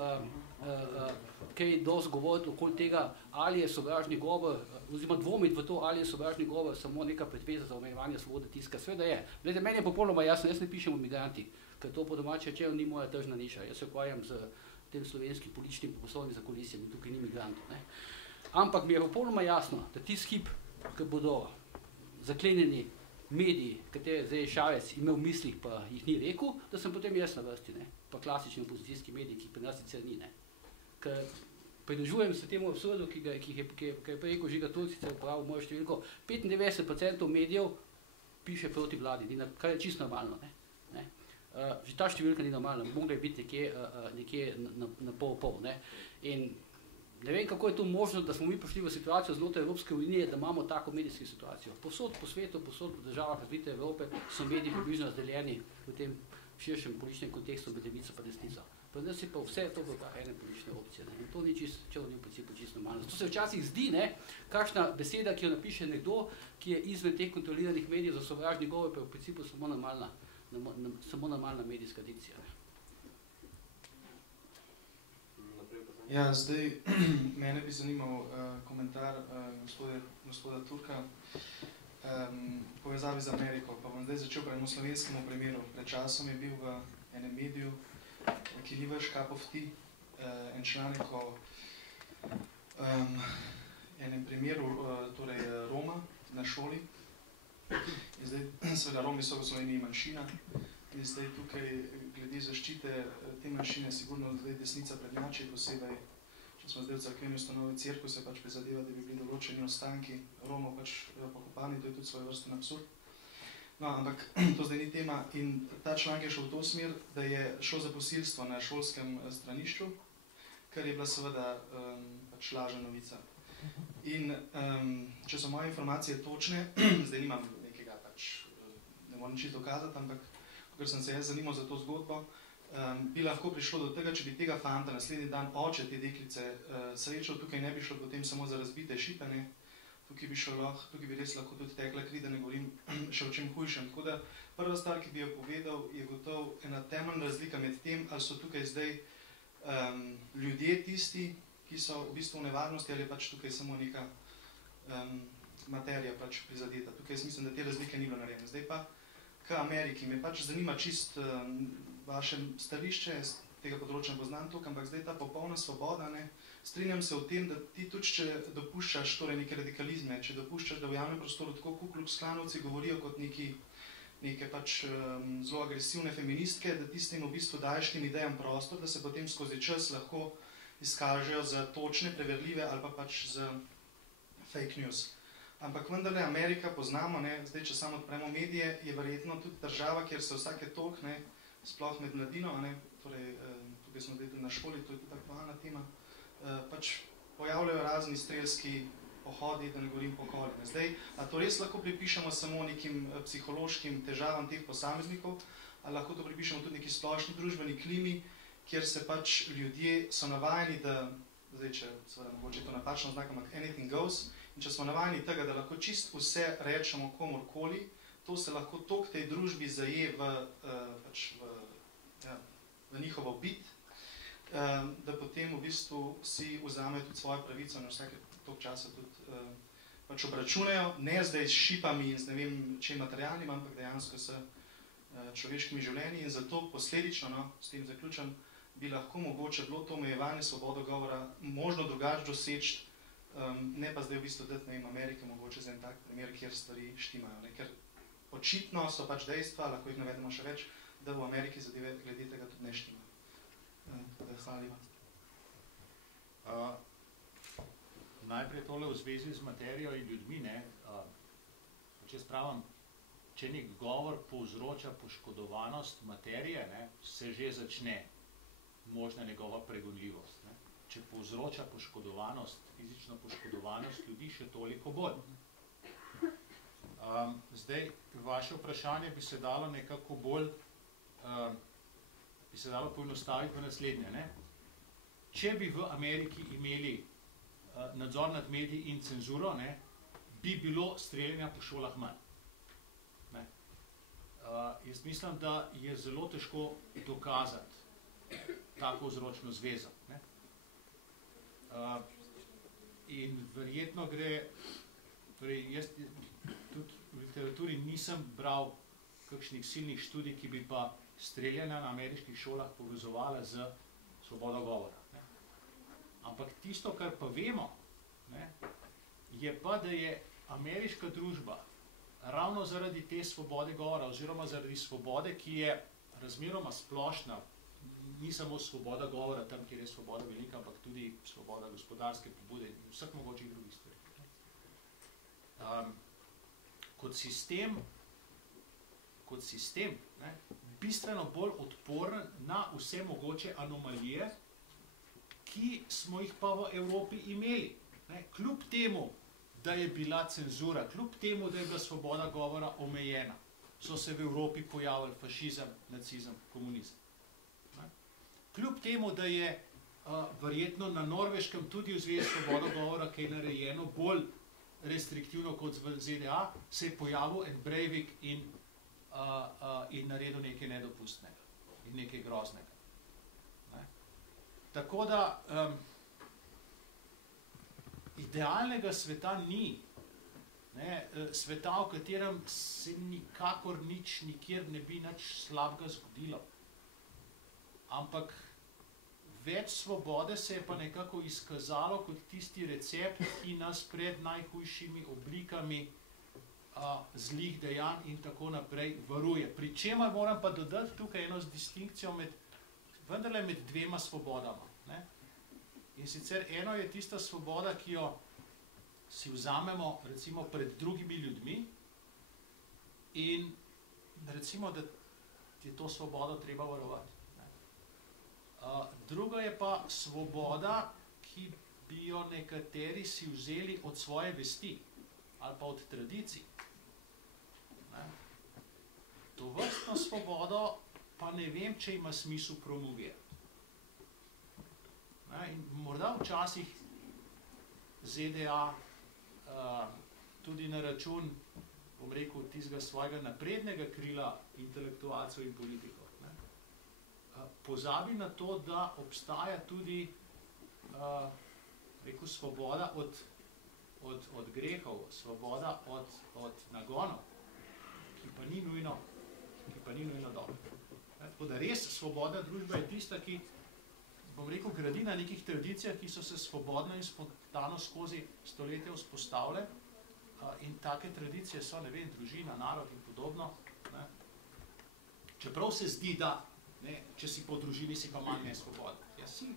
kaj dosti govoriti okoli tega, ali je sovražni govor, oziroma dvomiti v to, ali je sovražni govor samo neka predveza za omejevanje svobode tiska. Sveda je. Glede, meni je popolnoma jasno, jaz ne pišem o migrantih, ker to po domače rečeno ni moja tržna niša. Jaz se ukvarjam z tem slovenskim političnim poslovnim zakulisjem in tukaj ni migrantov. Ne. Ampak mi je popolnoma jasno, da tisti hip, ki bodo zaklenjeni mediji, katere zdaj Šarec imel v mislih, pa jih ni rekel, da sem potem jaz na vrsti, ne? Pa klasični opozicijski mediji, ki pri nas sicer ni. Ne? Ker pridružujem se temu absurdu, ki je prej rekel Žiga Turk, sicer uporabil mojo številko, 95% medijev piše proti vladi, kar je čisto normalno. Ne? Že ta številka ni normalna, mogla je biti nekje na pol. Ne? In ne vem, kako je to možno, da smo mi prišli v situacijo znotraj Evropske unije, da imamo tako medijsko situacijo. Posod po svetu, posod v državah razvite Evrope so mediji približno razdeljeni v tem širšem političnem kontekstu med levico pa desnico. Pri nas je pa vse to v rokah ene politične opcije. Ne? In to ni v principu čisto normalno. To se včasih zdi, ne, kakšna beseda, ki jo napiše nekdo, ki je izven teh kontroliranih medijev za sovražni govor, pa je v principu samo normalna. samo normalna medijska dikcija. Ja, zdaj mene bi zanimal komentar gospoda Turka povezavi z Ameriko, pa bom zdaj začel pri slovenskemu primeru. Pred časom je bil v enem mediju, ki ni več cup of tea, en članek o enem primeru, torej Roma na šoli. In zdaj, seveda, Romi so v Sloveniji manjšina in zdaj tukaj glede zaščite te manjšine sigurno zdaj desnica prednjači, posebej, če smo zdaj v cerkveni ustanovi Cerkev, se pač prizadeva, da bi bili določeni ostanki Romov pač pokopani, to je tudi svojevrsten absurd. No, ampak to zdaj ni tema in ta članek je šel v to smer, da je šlo za posilstvo na šolskem stranišču, kar je bila seveda pač lažna novica. In če so moje informacije točne, zdaj nimam nekega pač, ne moram čisto dokazati, ampak ker sem se jaz zanimal za to zgodbo, bi lahko prišlo do tega, če bi tega fanta naslednji dan oče te deklice srečal, tukaj ne bi šlo potem samo za razbite šipane, tukaj bi res lahko tudi tekla kri, da ne govorim še o čem hujšem. Tako da prva stvar, ki bi jo povedal, je gotovo ena temeljna razlika med tem, ali so tukaj zdaj ljudje tisti, ki so v bistvu v nevarnosti, ali je pač tukaj samo neka materija pač prizadeta. Tukaj jaz mislim, da te razlike ni bilo narejene. Zdaj pa k Ameriki. Me pač zanima čist vaše stališče, tega področja ne poznam toliko, ampak zdaj ta popolna svoboda, ne, strinjam se o tem, da ti tudi, če dopuščaš torej neke radikalizme, če dopuščaš, da v javnem prostoru tako Ku Klux Klanovci govorijo kot neke pač zelo agresivne feministke, da ti s tem v bistvu daješ tem idejam prostor, da se potem skozi čas lahko izkažejo za točne, preverljive ali pa pač za fake news. Ampak vendarle Amerika poznamo, ne, zdaj, če samo odpremo medije, je verjetno tudi država, kjer se vsake toliko, ne, sploh med mladino, ne, torej, tukaj smo zdaj tudi na šoli, to je tudi aktualna tema, pač pojavljajo razni strelski pohodi, da ne govorim pokoli. Zdaj, a to res lahko pripišemo samo nekim psihološkim težavam teh posameznikov, ali lahko to pripišemo tudi neki splošni družbeni klimi, kjer se pač ljudje so navajeni, da, zdaj, če seveda mogoče to napačno znak, ampak anything goes, in če smo navajeni tega, da lahko čist vse rečemo komorkoli, to se lahko toliko tej družbi zaje v njihovo bit, da potem v bistvu vsi vzamejo tudi svojo pravico in vsake toliko časa tudi pač obračunajo, ne zdaj s šipami in z ne vem čem materialnim, ampak dejansko s človeškimi življenji in zato posledično, no, s tem zaključam, bi lahko mogoče bilo to omejevanje svobodo govora možno drugače doseči, ne pa zdaj v bistvu dati, ne vem, Amerike mogoče za en tak primer, kjer stvari štimajo, ne? Ker očitno so pač dejstva, lahko jih navedemo še več, da v Ameriki zadeve glede tega tudi ne štimajo. Hvala lepa. Najprej tole v zvezi z materijo in ljudmi, ne, če spravim, če nek govor povzroča poškodovanost materije, ne, se že začne možna njegova pregonljivost. Ne. Če povzroča poškodovanost, fizično poškodovanost ljudi, še toliko bolj. Zdaj, vaše vprašanje bi se dalo nekako bolj, bi se dalo poenostaviti v naslednje. Ne. Če bi v Ameriki imeli nadzor nad mediji in cenzuro, ne, bi bilo streljanja po šolah manj. Ne. Jaz mislim, da je zelo težko dokazati tako vzročno zvezo. Ne. In verjetno gre, torej jaz tudi v literaturi nisem bral kakšnih silnih študij, ki bi pa streljanja na ameriških šolah povezovala z svobodo govora. Ne. Ampak tisto, kar pa vemo, ne, je pa, da je ameriška družba ravno zaradi te svobode govora oziroma zaradi svobode, ki je razmeroma splošna, ni samo svoboda govora tam, kjer je svoboda velika, ampak tudi svoboda gospodarske pobude in vseh mogočih drugih stvari. Kot sistem, ne, bistveno bolj odporen na vse mogoče anomalije, ki smo jih pa v Evropi imeli. Ne, kljub temu, da je bila cenzura, kljub temu, da je bila svoboda govora omejena, so se v Evropi pojavili fašizem, nacizem, komunizem. Ne. Kljub temu, da je verjetno na Norveškem tudi v zvezi s svobodo govora, ki je narejeno bolj restriktivno kot v ZDA, se je pojavil en Breivik in in naredil nekaj nedopustnega in nekaj groznega. Ne? Tako da idealnega sveta ni. Ne? Sveta, v katerem se nikakor nič, nikjer ne bi nič slabega zgodilo. Ampak več svobode se je pa nekako izkazalo kot tisti recept, ki nas pred najhujšimi oblikami zlih dejanj in tako naprej varuje. Pri čemer moram pa dodati tukaj eno distinkcijo vendarle med dvema svobodama. Ne? In sicer eno je tista svoboda, ki jo si vzamemo recimo pred drugimi ljudmi in recimo, da je to svobodo treba varovati. Druga je pa svoboda, ki bi jo nekateri si vzeli od svoje vesti ali pa od tradicij. Tovrstno svobodo pa ne vem, če ima smisel promovirati. In morda včasih ZDA tudi na račun, bom rekel, tistega svojega naprednega krila intelektualcev in politikov, pozabi na to, da obstaja tudi rekel, svoboda od grehov, svoboda od nagonov, ki pa ni nujno dobro. Tako da res svobodna družba je tista, ki, bom rekel, gradi na nekih tradicijah, ki so se svobodno in spontano skozi stoletja vzpostavile in take tradicije so, ne vem, družina, narod in podobno. Ne. Čeprav se zdi, da če si po družini, si pa manj nesvoboden. Ja, si,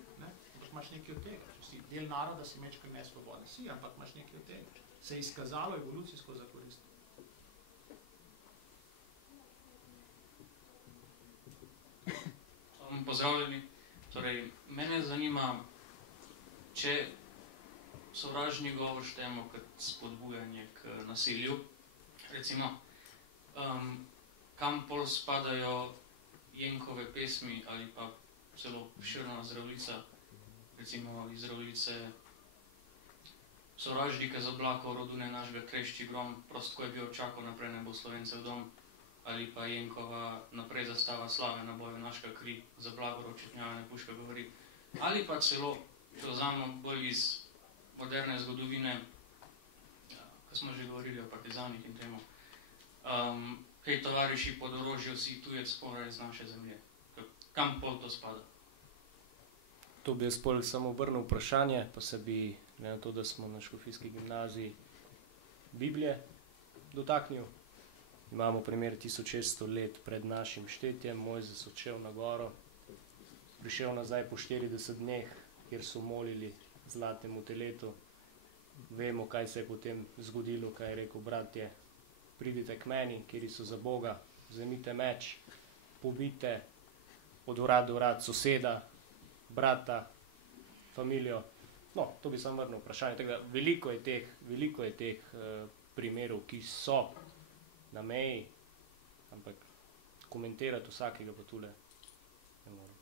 imaš nekaj od tega. Če si del naroda, si mečkaj nesvoboden. Si, ampak imaš nekaj od tega. Se je izkazalo evolucijsko za korist. Pozdravljeni. Torej, mene zanima, če sovražni govor štejemo kot spodbujanje k nasilju, recimo, kam pol spadajo Jenkove pesmi ali pa celo Širna zdravljica, recimo iz zdravljice Sovražnike z oblakov rodune našega krešči grom, prost ko je bil čakal naprej ne bo Slovencev dom, ali pa Jenkova naprej zastava slave na boju naška kri, za blagor očetnjavane puška govori, ali pa celo, če vzamemo bolj iz moderne zgodovine, ko smo že govorili o partizanih in temu, kaj tovariši pod orožjo si tujec poraj z naše zemlje. Kam pol to spada? To bi jaz pol samo obrnil vprašanje, pa se bi, ne na to, da smo na Škofijski gimnaziji Biblije dotaknil. Imamo primer 1600 let pred našim štetjem, Mojzes odšel na goro, prišel nazaj po 40 dneh, kjer so molili zlatemu teletu. Vemo, kaj se je potem zgodilo, kaj je rekel bratje, pridite k meni, kjer so za Boga, vzemite meč, pobite od urad do urad soseda, brata, familijo. No, to bi samo vrnil vprašanje. Tako da veliko je teh primerov, ki so na meji, ampak komentirati vsakega pa tule ne morem.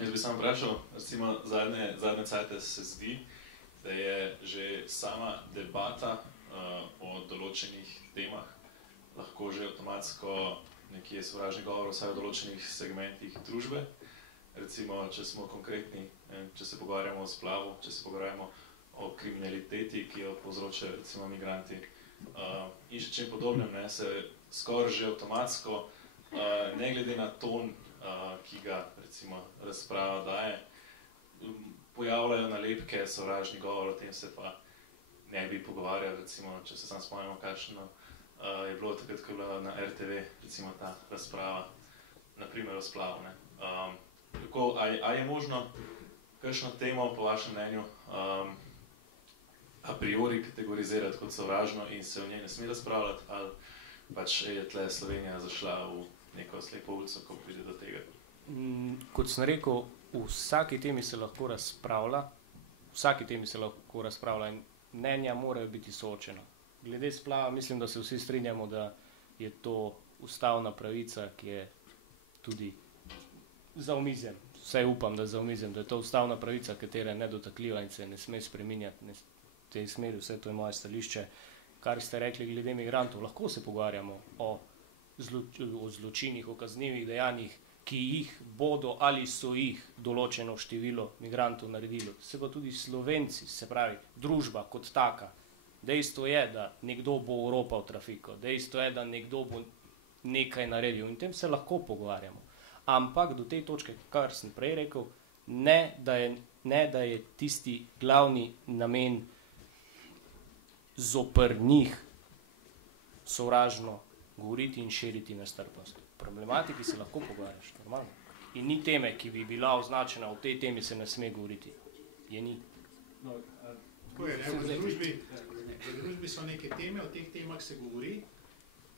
Jaz bi samo vprašal, recimo zadnje cajte se zdi, da je že sama debata o določenih temah lahko že avtomatsko nekje sovražni govor, vsaj v določenih segmentih družbe. Recimo, če smo konkretni, če se pogovarjamo o splavu, če se pogovarjamo o kriminaliteti, ki jo povzročajo recimo migranti in še čem podobnem, se skoraj že avtomatsko, ne glede na ton, ki ga recimo razprava daje, pojavljajo nalepke, sovražni govor, o tem se pa ne bi pogovarjali, recimo, če se sam spomnimo, kakšno je bilo takrat, ko je bila na RTV, recimo ta razprava, naprimer o splavu. A je možno kakšno temo, po vašem mnenju, a priori kategorizirati kot sovražno in se o njej ne sme razpravljati, ali pač je tle Slovenija zašla v neko slepo ulico, ko pride do tega? Kot sem rekel, vsaki temi se lahko razpravlja in mnenja morajo biti soočena. Glede splava, mislim, da se vsi strinjamo, da je to ustavna pravica, ki je tudi za omizjem. Vsaj upam, da za omizjem, da je to ustavna pravica, katera je nedotakljiva in se ne sme spreminjati v tej smeri. Vse to je moje stališče. kar ste rekli glede migrantov, lahko se pogovarjamo o zločinih, o kaznivih dejanjih, ki jih bodo ali so jih določeno število migrantov naredilo. Se pa tudi Slovenci, se pravi, družba kot taka. Dejstvo je, da nekdo bo oropal trafiko, dejstvo je, da nekdo bo nekaj naredil in tem se lahko pogovarjamo. Ampak do te točke, kar sem prej rekel, ne da je tisti glavni namen zoper njih sovražno govoriti in širiti nestrpnost. Problematiki se lahko pogovarjaš, normalno. In ni teme, ki bi bila označena, o tej temi se ne sme govoriti. Je ni. No, tako je, v družbi so neke teme, o teh temah se govori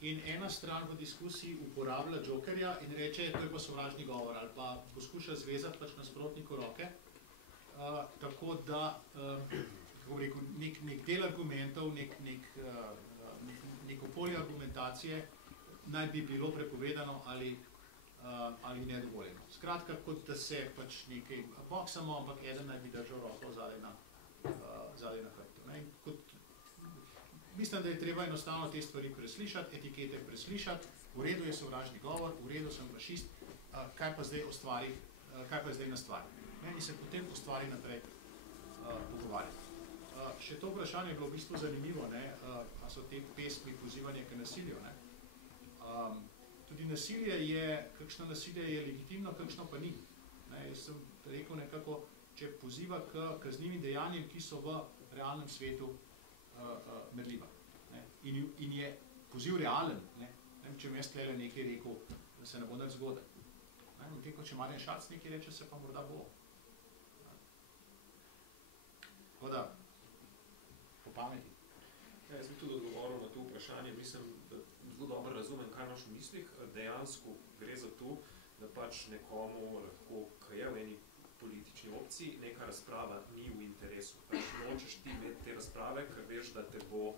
in ena stran v diskusiji uporablja jokerja in reče, to je pa sovražni govor, ali pa poskuša zvezati pač nasprotniku roke, tako da kako rekel, nek del argumentov, neko polje argumentacije naj bi bilo prepovedano ali nedovoljeno. Skratka, kot da se pač nekaj boksamo, ampak eden naj bi držal roko zadaj na hrbtu. Mislim, da je treba enostavno te stvari preslišati, etikete preslišati, v redu je sovražni govor, v redu sem fašist, kaj pa zdaj na stvari. In se potem o stvari naprej pogovarjati. Še to vprašanje je bilo v bistvu zanimivo, a so te pesmi pozivanje k nasilju. Tudi kakšno nasilje je legitimno, kakšno pa ni. Jaz sem rekel nekako, če poziva k kaznivim dejanjem, ki so v realnem svetu merljiva. In je poziv realen. Če mi jaz tlele nekaj rekel, da se ne bo nič zgodil. Če Marjan Šarc nekaj reče, se pa morda bo. Tako da, po pameti. Jaz bi tudi odgovoril na to vprašanje. Mislim, da zelo dobro razumem, kaj imaš v mislih. Dejansko gre za to, da pač nekomu lahko, ki je v eni politični opciji, neka razprava ni v interesu. Pač nočeš ti imeti te razprave, ker veš, da te bo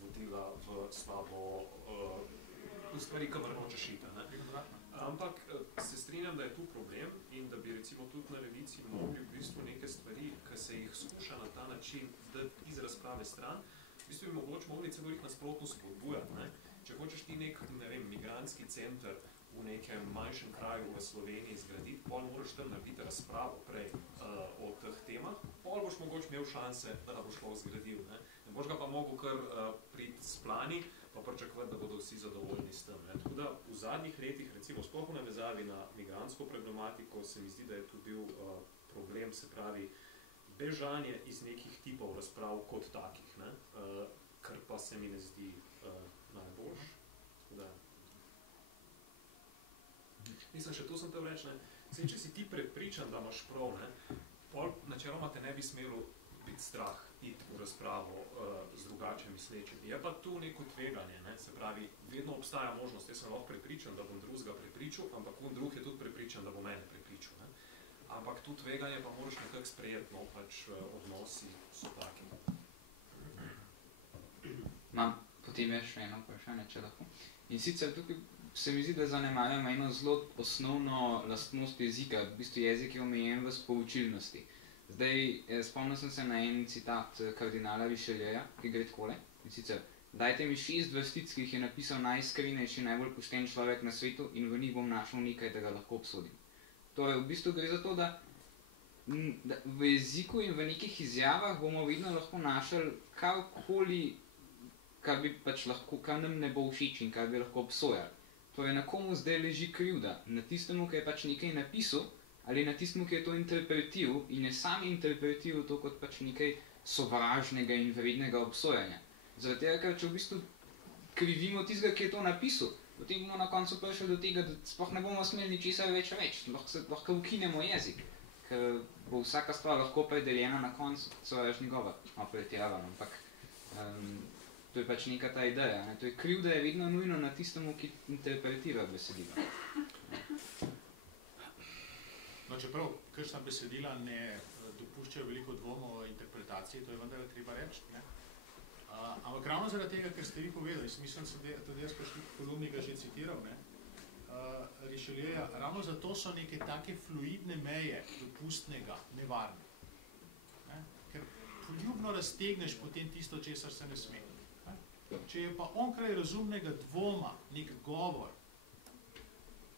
vodila v slabo v stvari, kamor nočeš iti. Ampak se strinjam, da je tu problem in da bi recimo tudi na levici mogli v bistvu neke stvari, ki se jih skuša na ta način dati iz razprave stran, v bistvu bi mogoče mogli celo jih nasprotno spodbujati. Če hočeš ti nek, ne vem, migrantski center v nekem manjšem kraju v Sloveniji zgraditi, pol moraš tam narediti razpravo prej o teh temah, pol boš mogoče imel šanse, da boš lahko zgradil. Ne boš ga pa mogel kar priti s plani, pa pričakovati, da bodo vsi zadovoljni s tem. Tako da v zadnjih letih, recimo sploh v navezavi na migrantsko problematiko, se mi zdi, da je tu bil problem, se pravi, bežanje iz nekih tipov razprav kot takih, kar pa se mi ne zdi najboljš. Mislim, še to sem te reči, če si ti prepričan, da imaš prav, pol načeloma te ne bi smelo biti strah iti v razpravo z drugače mislečimi. Je pa tu neko tveganje, se pravi, vedno obstaja možnost, jaz sem lahko prepričan, da bom drugega prepričal, ampak on drug je tudi prepričan, da bo mene prepričal. Ampak tu tveganje pa moraš nekako sprejeti, pač odnosi so taki. Imam potem še eno vprašanje, če lahko. In sicer tukaj se mi zdi, da zanemarjamo eno zelo osnovno lastnost jezika. V bistvu jezik je omejen v sporočilnosti. Zdaj, spomnil sem se na en citat kardinala Richelieja, ki gre takole. In sicer, dajte mi 6 vrstic, ki jih je napisal najiskrenejši, najbolj pošten človek na svetu in v njih bom našel nekaj, da ga lahko obsodim. Torej, v bistvu gre za to, da v jeziku in v nekih izjavah bomo vedno lahko našli karkoli, kar bi pač lahko, kar nam ne bo všeč in kar bi lahko obsojali. Torej, na komu zdaj leži krivda? Na tistemu, ki je pač nekaj napisal, ali na tistemu, ki je to interpretiral in je sam interpretiral to kot pač nekaj sovražnega in vrednega obsojanja. Zaradi tega, ker če v bistvu krivimo tistega, ki je to napisal, potem bomo na koncu prišli do tega, da sploh ne bomo smeli ničesar več reči, lahko ukinemo jezik, ker bo vsaka stvar lahko predeljena na koncu, sovražni govor, malo pretiravam, ampak to je pač neka ta ideja. To je krivda je vedno nujno na tistemu, ki interpretira besedilo. No, čeprav kakšna besedila ne dopuščajo veliko dvomov o interpretaciji, to je vendar treba reči. Ampak ravno zaradi tega, ker ste vi povedali, mislim, da tudi jaz kakšni kolumni ga že citiral, Richelieja, ravno zato so neke take fluidne meje dopustnega nevarne. Ker poljubno raztegneš potem tisto, česar se ne sme. Če je pa onkraj razumnega dvoma nek govor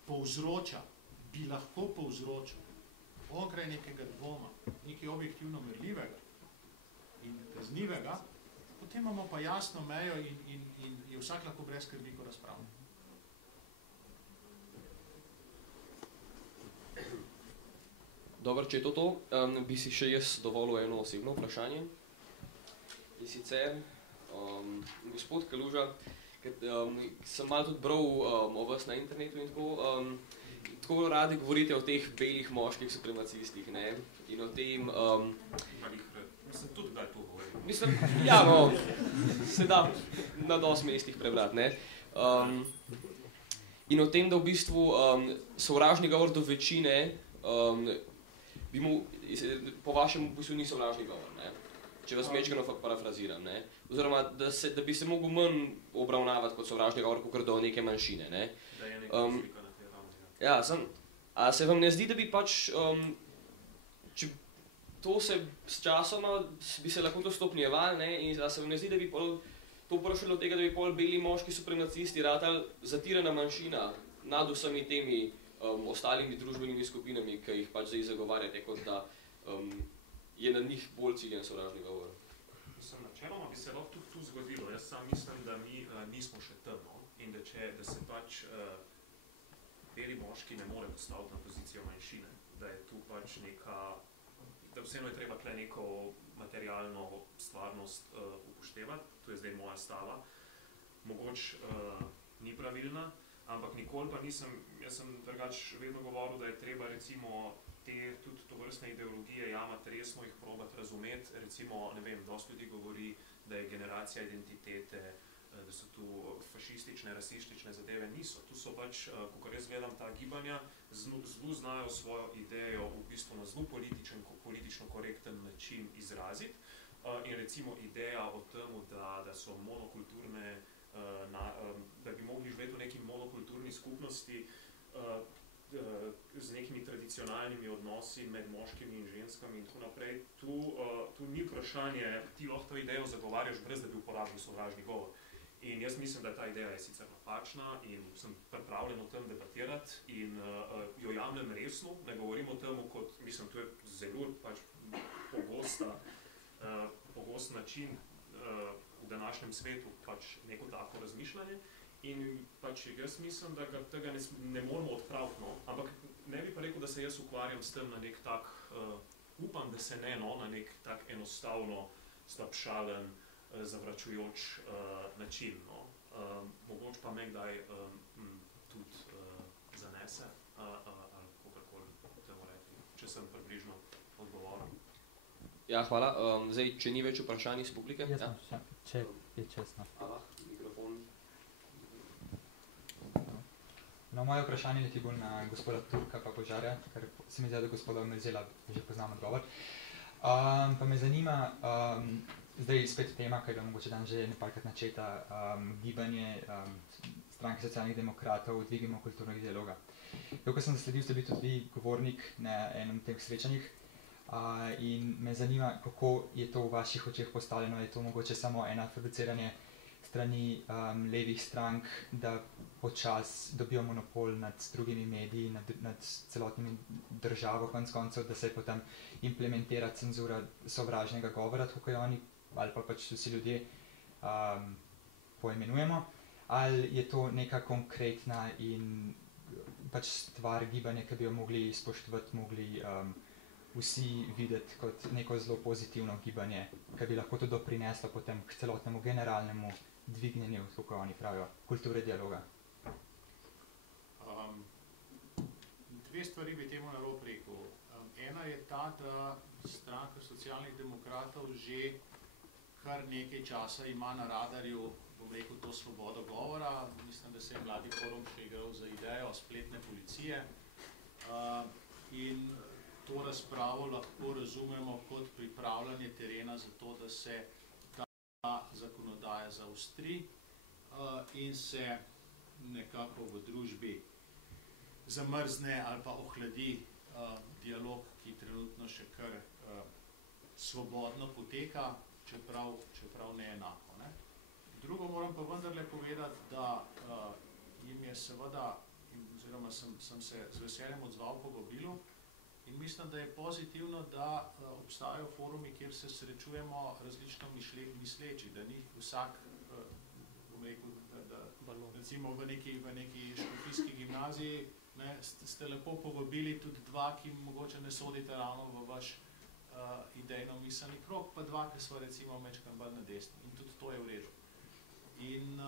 povzroča, bi lahko povzročil onkraj nekega dvoma, nekaj objektivno merljivega in kaznivega, potem imamo pa jasno mejo in je vsak lahko brez skrbiko razpravlja. Dobro, če je to, bi si še jaz dovolil eno osebno vprašanje. In sicer, gospod Kaluža, sem malo tudi bral o vas na internetu in tako radi govorite o teh belih moških supremacistih, ne? In o tem... Mislim, tudi kdaj to govorim. Mislim, ja, no, se da na dosti mestih prebrati, ne? In o tem, da v bistvu sovražni govor do večine bi mu, po vašem v bistvu ni sovražni govor, ne? Če vas mečkano parafraziram, ne? Oziroma, da bi se mogel manj obravnavati kot sovražni govor, kakor do neke manjšine, ne? Da je neka slika na tej ravni, ja. Ja, a se vam ne zdi, da bi pač, če to se s časoma, bi se lahko to stopnjevali, ne? In a se vam ne zdi, da bi to prišlo do tega, da bi pol beli moški supremacisti ratali zatirana manjšina nad vsemi temi ostalimi družbenimi skupinami, ki jih pač zdaj zagovarjate, kot da je na njih bolj ciljen sovražni govor. Mislim, načeloma bi se lahko tudi tu zgodilo. Jaz sam mislim, da mi nismo še tam, no? In da se pač beli moški ne more postaviti na pozicijo manjšine, da je tu pač neka, da vseeno je treba tle neko materialno stvarnost upoštevati, to je zdaj moja stava, mogoče ni pravilna, ampak nikoli pa nisem, jaz sem drugač vedno govoril, da je treba recimo tudi tovrstne ideologije jamati resno, jih probati razumeti, recimo, ne vem, dosti ljudi govori, da je generacija identitete, da so tu fašistične, rasistične zadeve, niso. Tu so pač, kakor jaz gledam ta gibanja, zelo znajo svojo idejo v bistvu na zelo politično korekten način izraziti in recimo ideja o tem, da so monokulturne, da bi mogli živeti v neki monokulturni skupnosti z nekimi tradicionalnimi odnosi med moškimi in ženskami in tako naprej. Tu ni vprašanje, ti lahko to idejo zagovarjaš, brez da bi uporabil sovražni govor. In jaz mislim, da ta ideja je sicer napačna in sem pripravljen o tem debatirati in jo jemljem resno, ne govorim o tem, kot, mislim, to je zelo pač pogost način v današnjem svetu, pač neko tako razmišljanje. In pač jaz mislim, da tega ne moramo odpraviti, no? Ampak ne bi pa rekel, da se jaz ukvarjam s tem na nek tak, upam, da se ne, no, na nek tak enostavno, slabšalen, zavračujoč način, no. Mogoče pa me kdaj tudi zanese, ali kakorkoli temu rekli, če sem približno odgovoril. Ja, hvala. Zdaj, če ni več vprašanj iz publike? Jaz sem še, če je čestno. Mikrofon. No, moje vprašanje leti bolj na gospoda Turka pa Požarja, ker se mi zdi, da gospoda Omerzela že poznam odgovor. Pa me zanima, zdaj spet tema, ki je bila mogoče dan že nekajkrat načeta, gibanje stranke socialnih demokratov, dvigimo kulturnega dialoga. Ko sem zasledil, ste bili tudi vi govornik na enem teh srečanjih in me zanima, kako je to v vaših očeh postavljeno, je to mogoče samo ena produciranje strani levih strank, da počas dobijo monopol nad drugimi mediji, nad celotnimi državo, konec koncev, da se potem implementira cenzura sovražnega govora, tako je oni, ali pa pač vsi ljudje poimenujemo, ali je to neka konkretna in pač stvar gibanja, ki bi jo mogli spoštovati, mogli vsi videti kot neko zelo pozitivno gibanje, ki bi lahko to doprineslo potem k celotnemu generalnemu dvignjenju, kako oni pravijo, kulture dialoga. Dve stvari bi temu narob rekel. Ena je ta, da stranka socialnih demokratov že kar nekaj časa ima na radarju, bom rekel, to svobodo govora. Mislim, da se je Mladi forum še igral za idejo spletne policije. In to razpravo lahko razumemo kot pripravljanje terena za to, da se zakonodaja zaostri in se nekako v družbi zamrzne ali pa ohladi dialog, ki trenutno še kar svobodno poteka, čeprav ne enako. Ne? Drugo moram pa vendarle povedati, da jim je seveda, oziroma sem se z veseljem odzval po vabilu in mislim, da je pozitivno, da obstajajo forumi, kjer se srečujemo različno misleči, da ni vsak, bom rekel, da recimo v neki škofijski gimnaziji ste lepo povabili tudi dva, ki mogoče ne sodite ravno v vaš idejno miselni krog, pa dva, ki so recimo mečkam bolj na desni in tudi to je v redu. In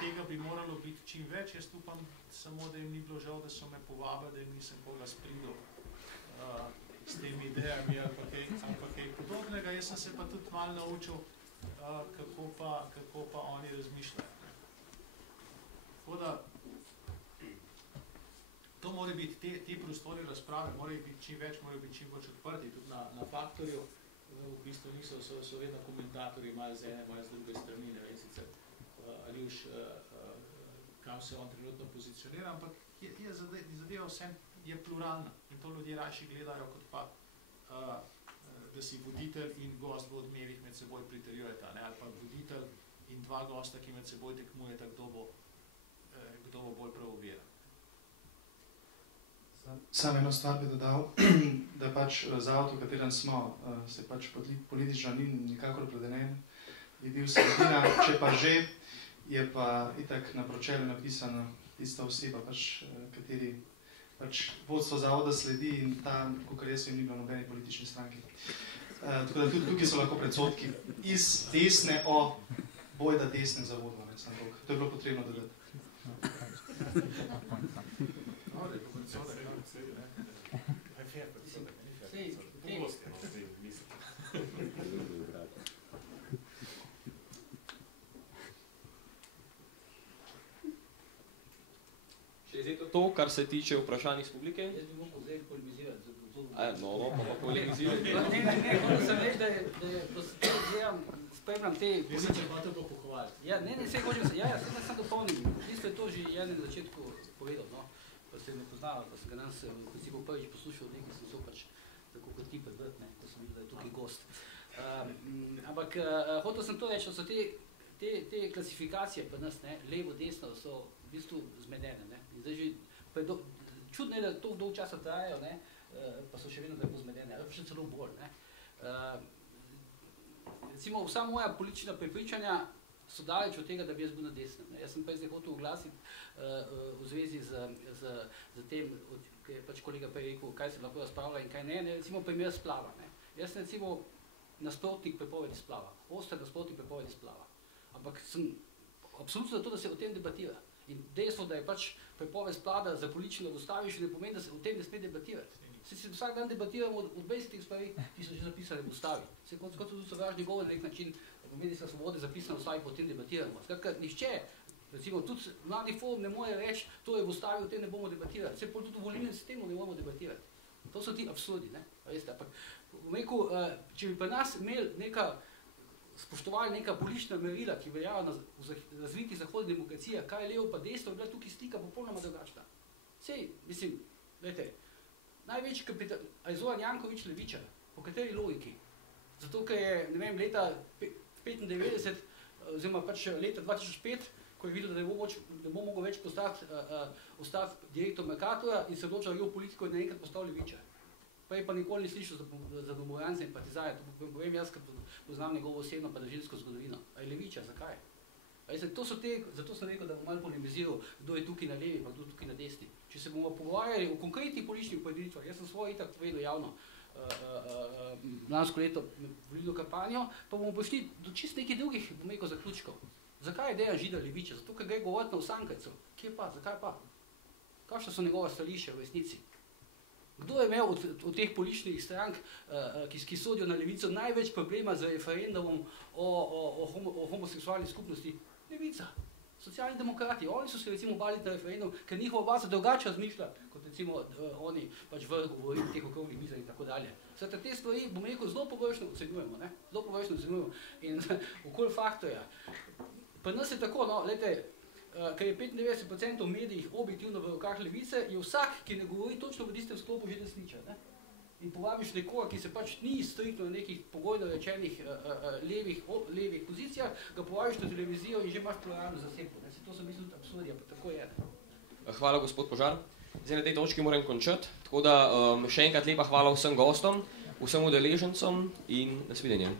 tega bi moralo biti čim več, jaz upam samo, da jim ni bilo žal, da so me povabili, da jim nisem koga spridil s temi idejami ali pa kaj podobnega. Jaz sem se pa tudi malo naučil, kako pa oni razmišljajo. Tako da, to mora biti, te prostori razprave morajo biti čim več, morajo biti čim bolj odprti. Tudi na Faktorju v bistvu niso, so vedno komentatorji, malo z ene, malo z druge strani, ne vem sicer, ali už kam se on trenutno pozicionira, ampak zadeva vsem je pluralna in to ljudje rajši gledajo, kot pa, da si voditelj in gost v odmevih med seboj pritrjujeta, ali pa voditelj in dva gosta, ki med seboj tekmujeta, kdo bo bolj pravoveren. Sam eno stvar bi dodal, da pač zavod, v katerem smo, se pač politično ni nikakor predeljen, je bil sredina, če pa že, je pa itak na pročelu napisana tista oseba, pač, kateri pač vodstvo zavoda sledi in ta, kakor jaz vem, ni bilo nobeni politični stranki. Tako da tudi tukaj so lahko predsodki iz desne o bojda desnem zavodu, ne, sam bog. To je bilo potrebno dodati. Zdaj to, kar se tiče vprašanj iz publike. Jaz bi mogel zdaj polemizirati. No, pa polemizirati. Ne, sem reči, da je, spremljam te... Mislim, če pa to bo pohvaliti. Ja, ne, vse hočem se, sem dopolnil. V bistvu je to že Jan na začetku povedal, no, pa se ne poznava, pa sem ga danes v principu prvič poslušal, nekaj sem se pač tako kot ti predvrti, ne, ko sem videl, da je tukaj gost. Ampak hotel sem to reči, da so te klasifikacije pri nas, ne, levo, desno, so v bistvu zmedene, ne. In zdaj že, čudno je, da to dolgo časa trajajo, ne, pa so še vedno tako zmedene, ali pa še celo bolj, ne. Recimo, vsa moja politična prepričanja so daleč od tega, da bi jaz bil na desnem. Jaz sem pa zdaj hotel oglasiti v zvezi z tem, ki je pač kolega prej rekel, kaj se lahko razpravlja in kaj ne, recimo primer splava. Ne. Jaz sem recimo nasprotnik prepovedi splava, oster nasprotnik prepovedi splava. Ampak sem absolutno za to, da se o tem debatira. In dejstvo, da je pač prepoved splava za politično dostavi, še ne pomeni, da se o tem ne sme debatirati. Se vsak dan debatiramo od 20 stvari, ki so že zapisane v ustavi. Se kot tudi sovražni govor na nek način, medijska svoboda zapisana v ustavi, potem debatiramo. Skratka, nihče, recimo tudi mladi forum ne more reči, to je v ustavi, o tem ne bomo debatirati. Se tudi v volilnem sistemu ne bomo debatirati. To so ti absurdi, ne? Veste, ampak, rekel, če bi pri nas imeli spoštovali neka politična merila, ki veljajo v razvitih zahodnih demokracijah, kaj je levo pa desno, je bila tukaj slika popolnoma drugačna. Sej, mislim, gledajte, največji kapital, ali Zoran Janković levičar, po kateri logiki? Zato, ker je, ne vem, leta 1995, oziroma pač leta 2005, ko je videl, da ne bo mogel več ostati direktor Mercatorja in se odločil geopolitiko in naenkrat postal levičar. Prej pa nikoli ni slišal za domobrance in partizane, to povem jaz, ker poznam njegovo osebno pa družinsko zgodovino. A je levičar, zakaj? Zato sem rekel, da bom malo polemiziral, kdo je tukaj na levi, pa kdo tukaj na desni. Če se bomo pogovarjali o konkretnih političnih opredelitvah, jaz sem svoje itak povedal javno lansko leto volilno kampanjo, pa bomo prišli do čist nekih drugih, bom rekel, zaključkov. Zakaj je Dejan Židan levičar? Zato, ker gre govoriti na Osankajcu. Kje pa? Zakaj pa? Kakšna so njegova stališča v resnici? Kdo je imel od teh političnih strank, ki sodijo na levico, največ problema z referendumom o homoseksualni skupnosti? Levica. Socialni demokrati. Oni so se recimo bali na referendum, ker njihova baza drugače razmišlja, kot recimo oni pač v teh okroglih mizah in tako dalje. Zato te stvari, bom rekel, zelo površno ocenjujemo, ne? Zelo površno ocenjujemo. In okoli faktorja. Pri nas je tako, no, gledajte, ker je 95% v medijih objektivno v rokah levice, je vsak, ki ne govori točno v istem sklopu, že desničar. in povabiš nekoga, ki se pač ni striktno na nekih pogojno rečenih levih pozicijah, ga povabiš na televizijo in že imaš pluralno zasedbo. To so mislim absurdija, pa tako je. Hvala, gospod Požar. Zdaj na tej točki moram končati, tako da še enkrat lepa hvala vsem gostom, vsem udeležencem in nasvidenje.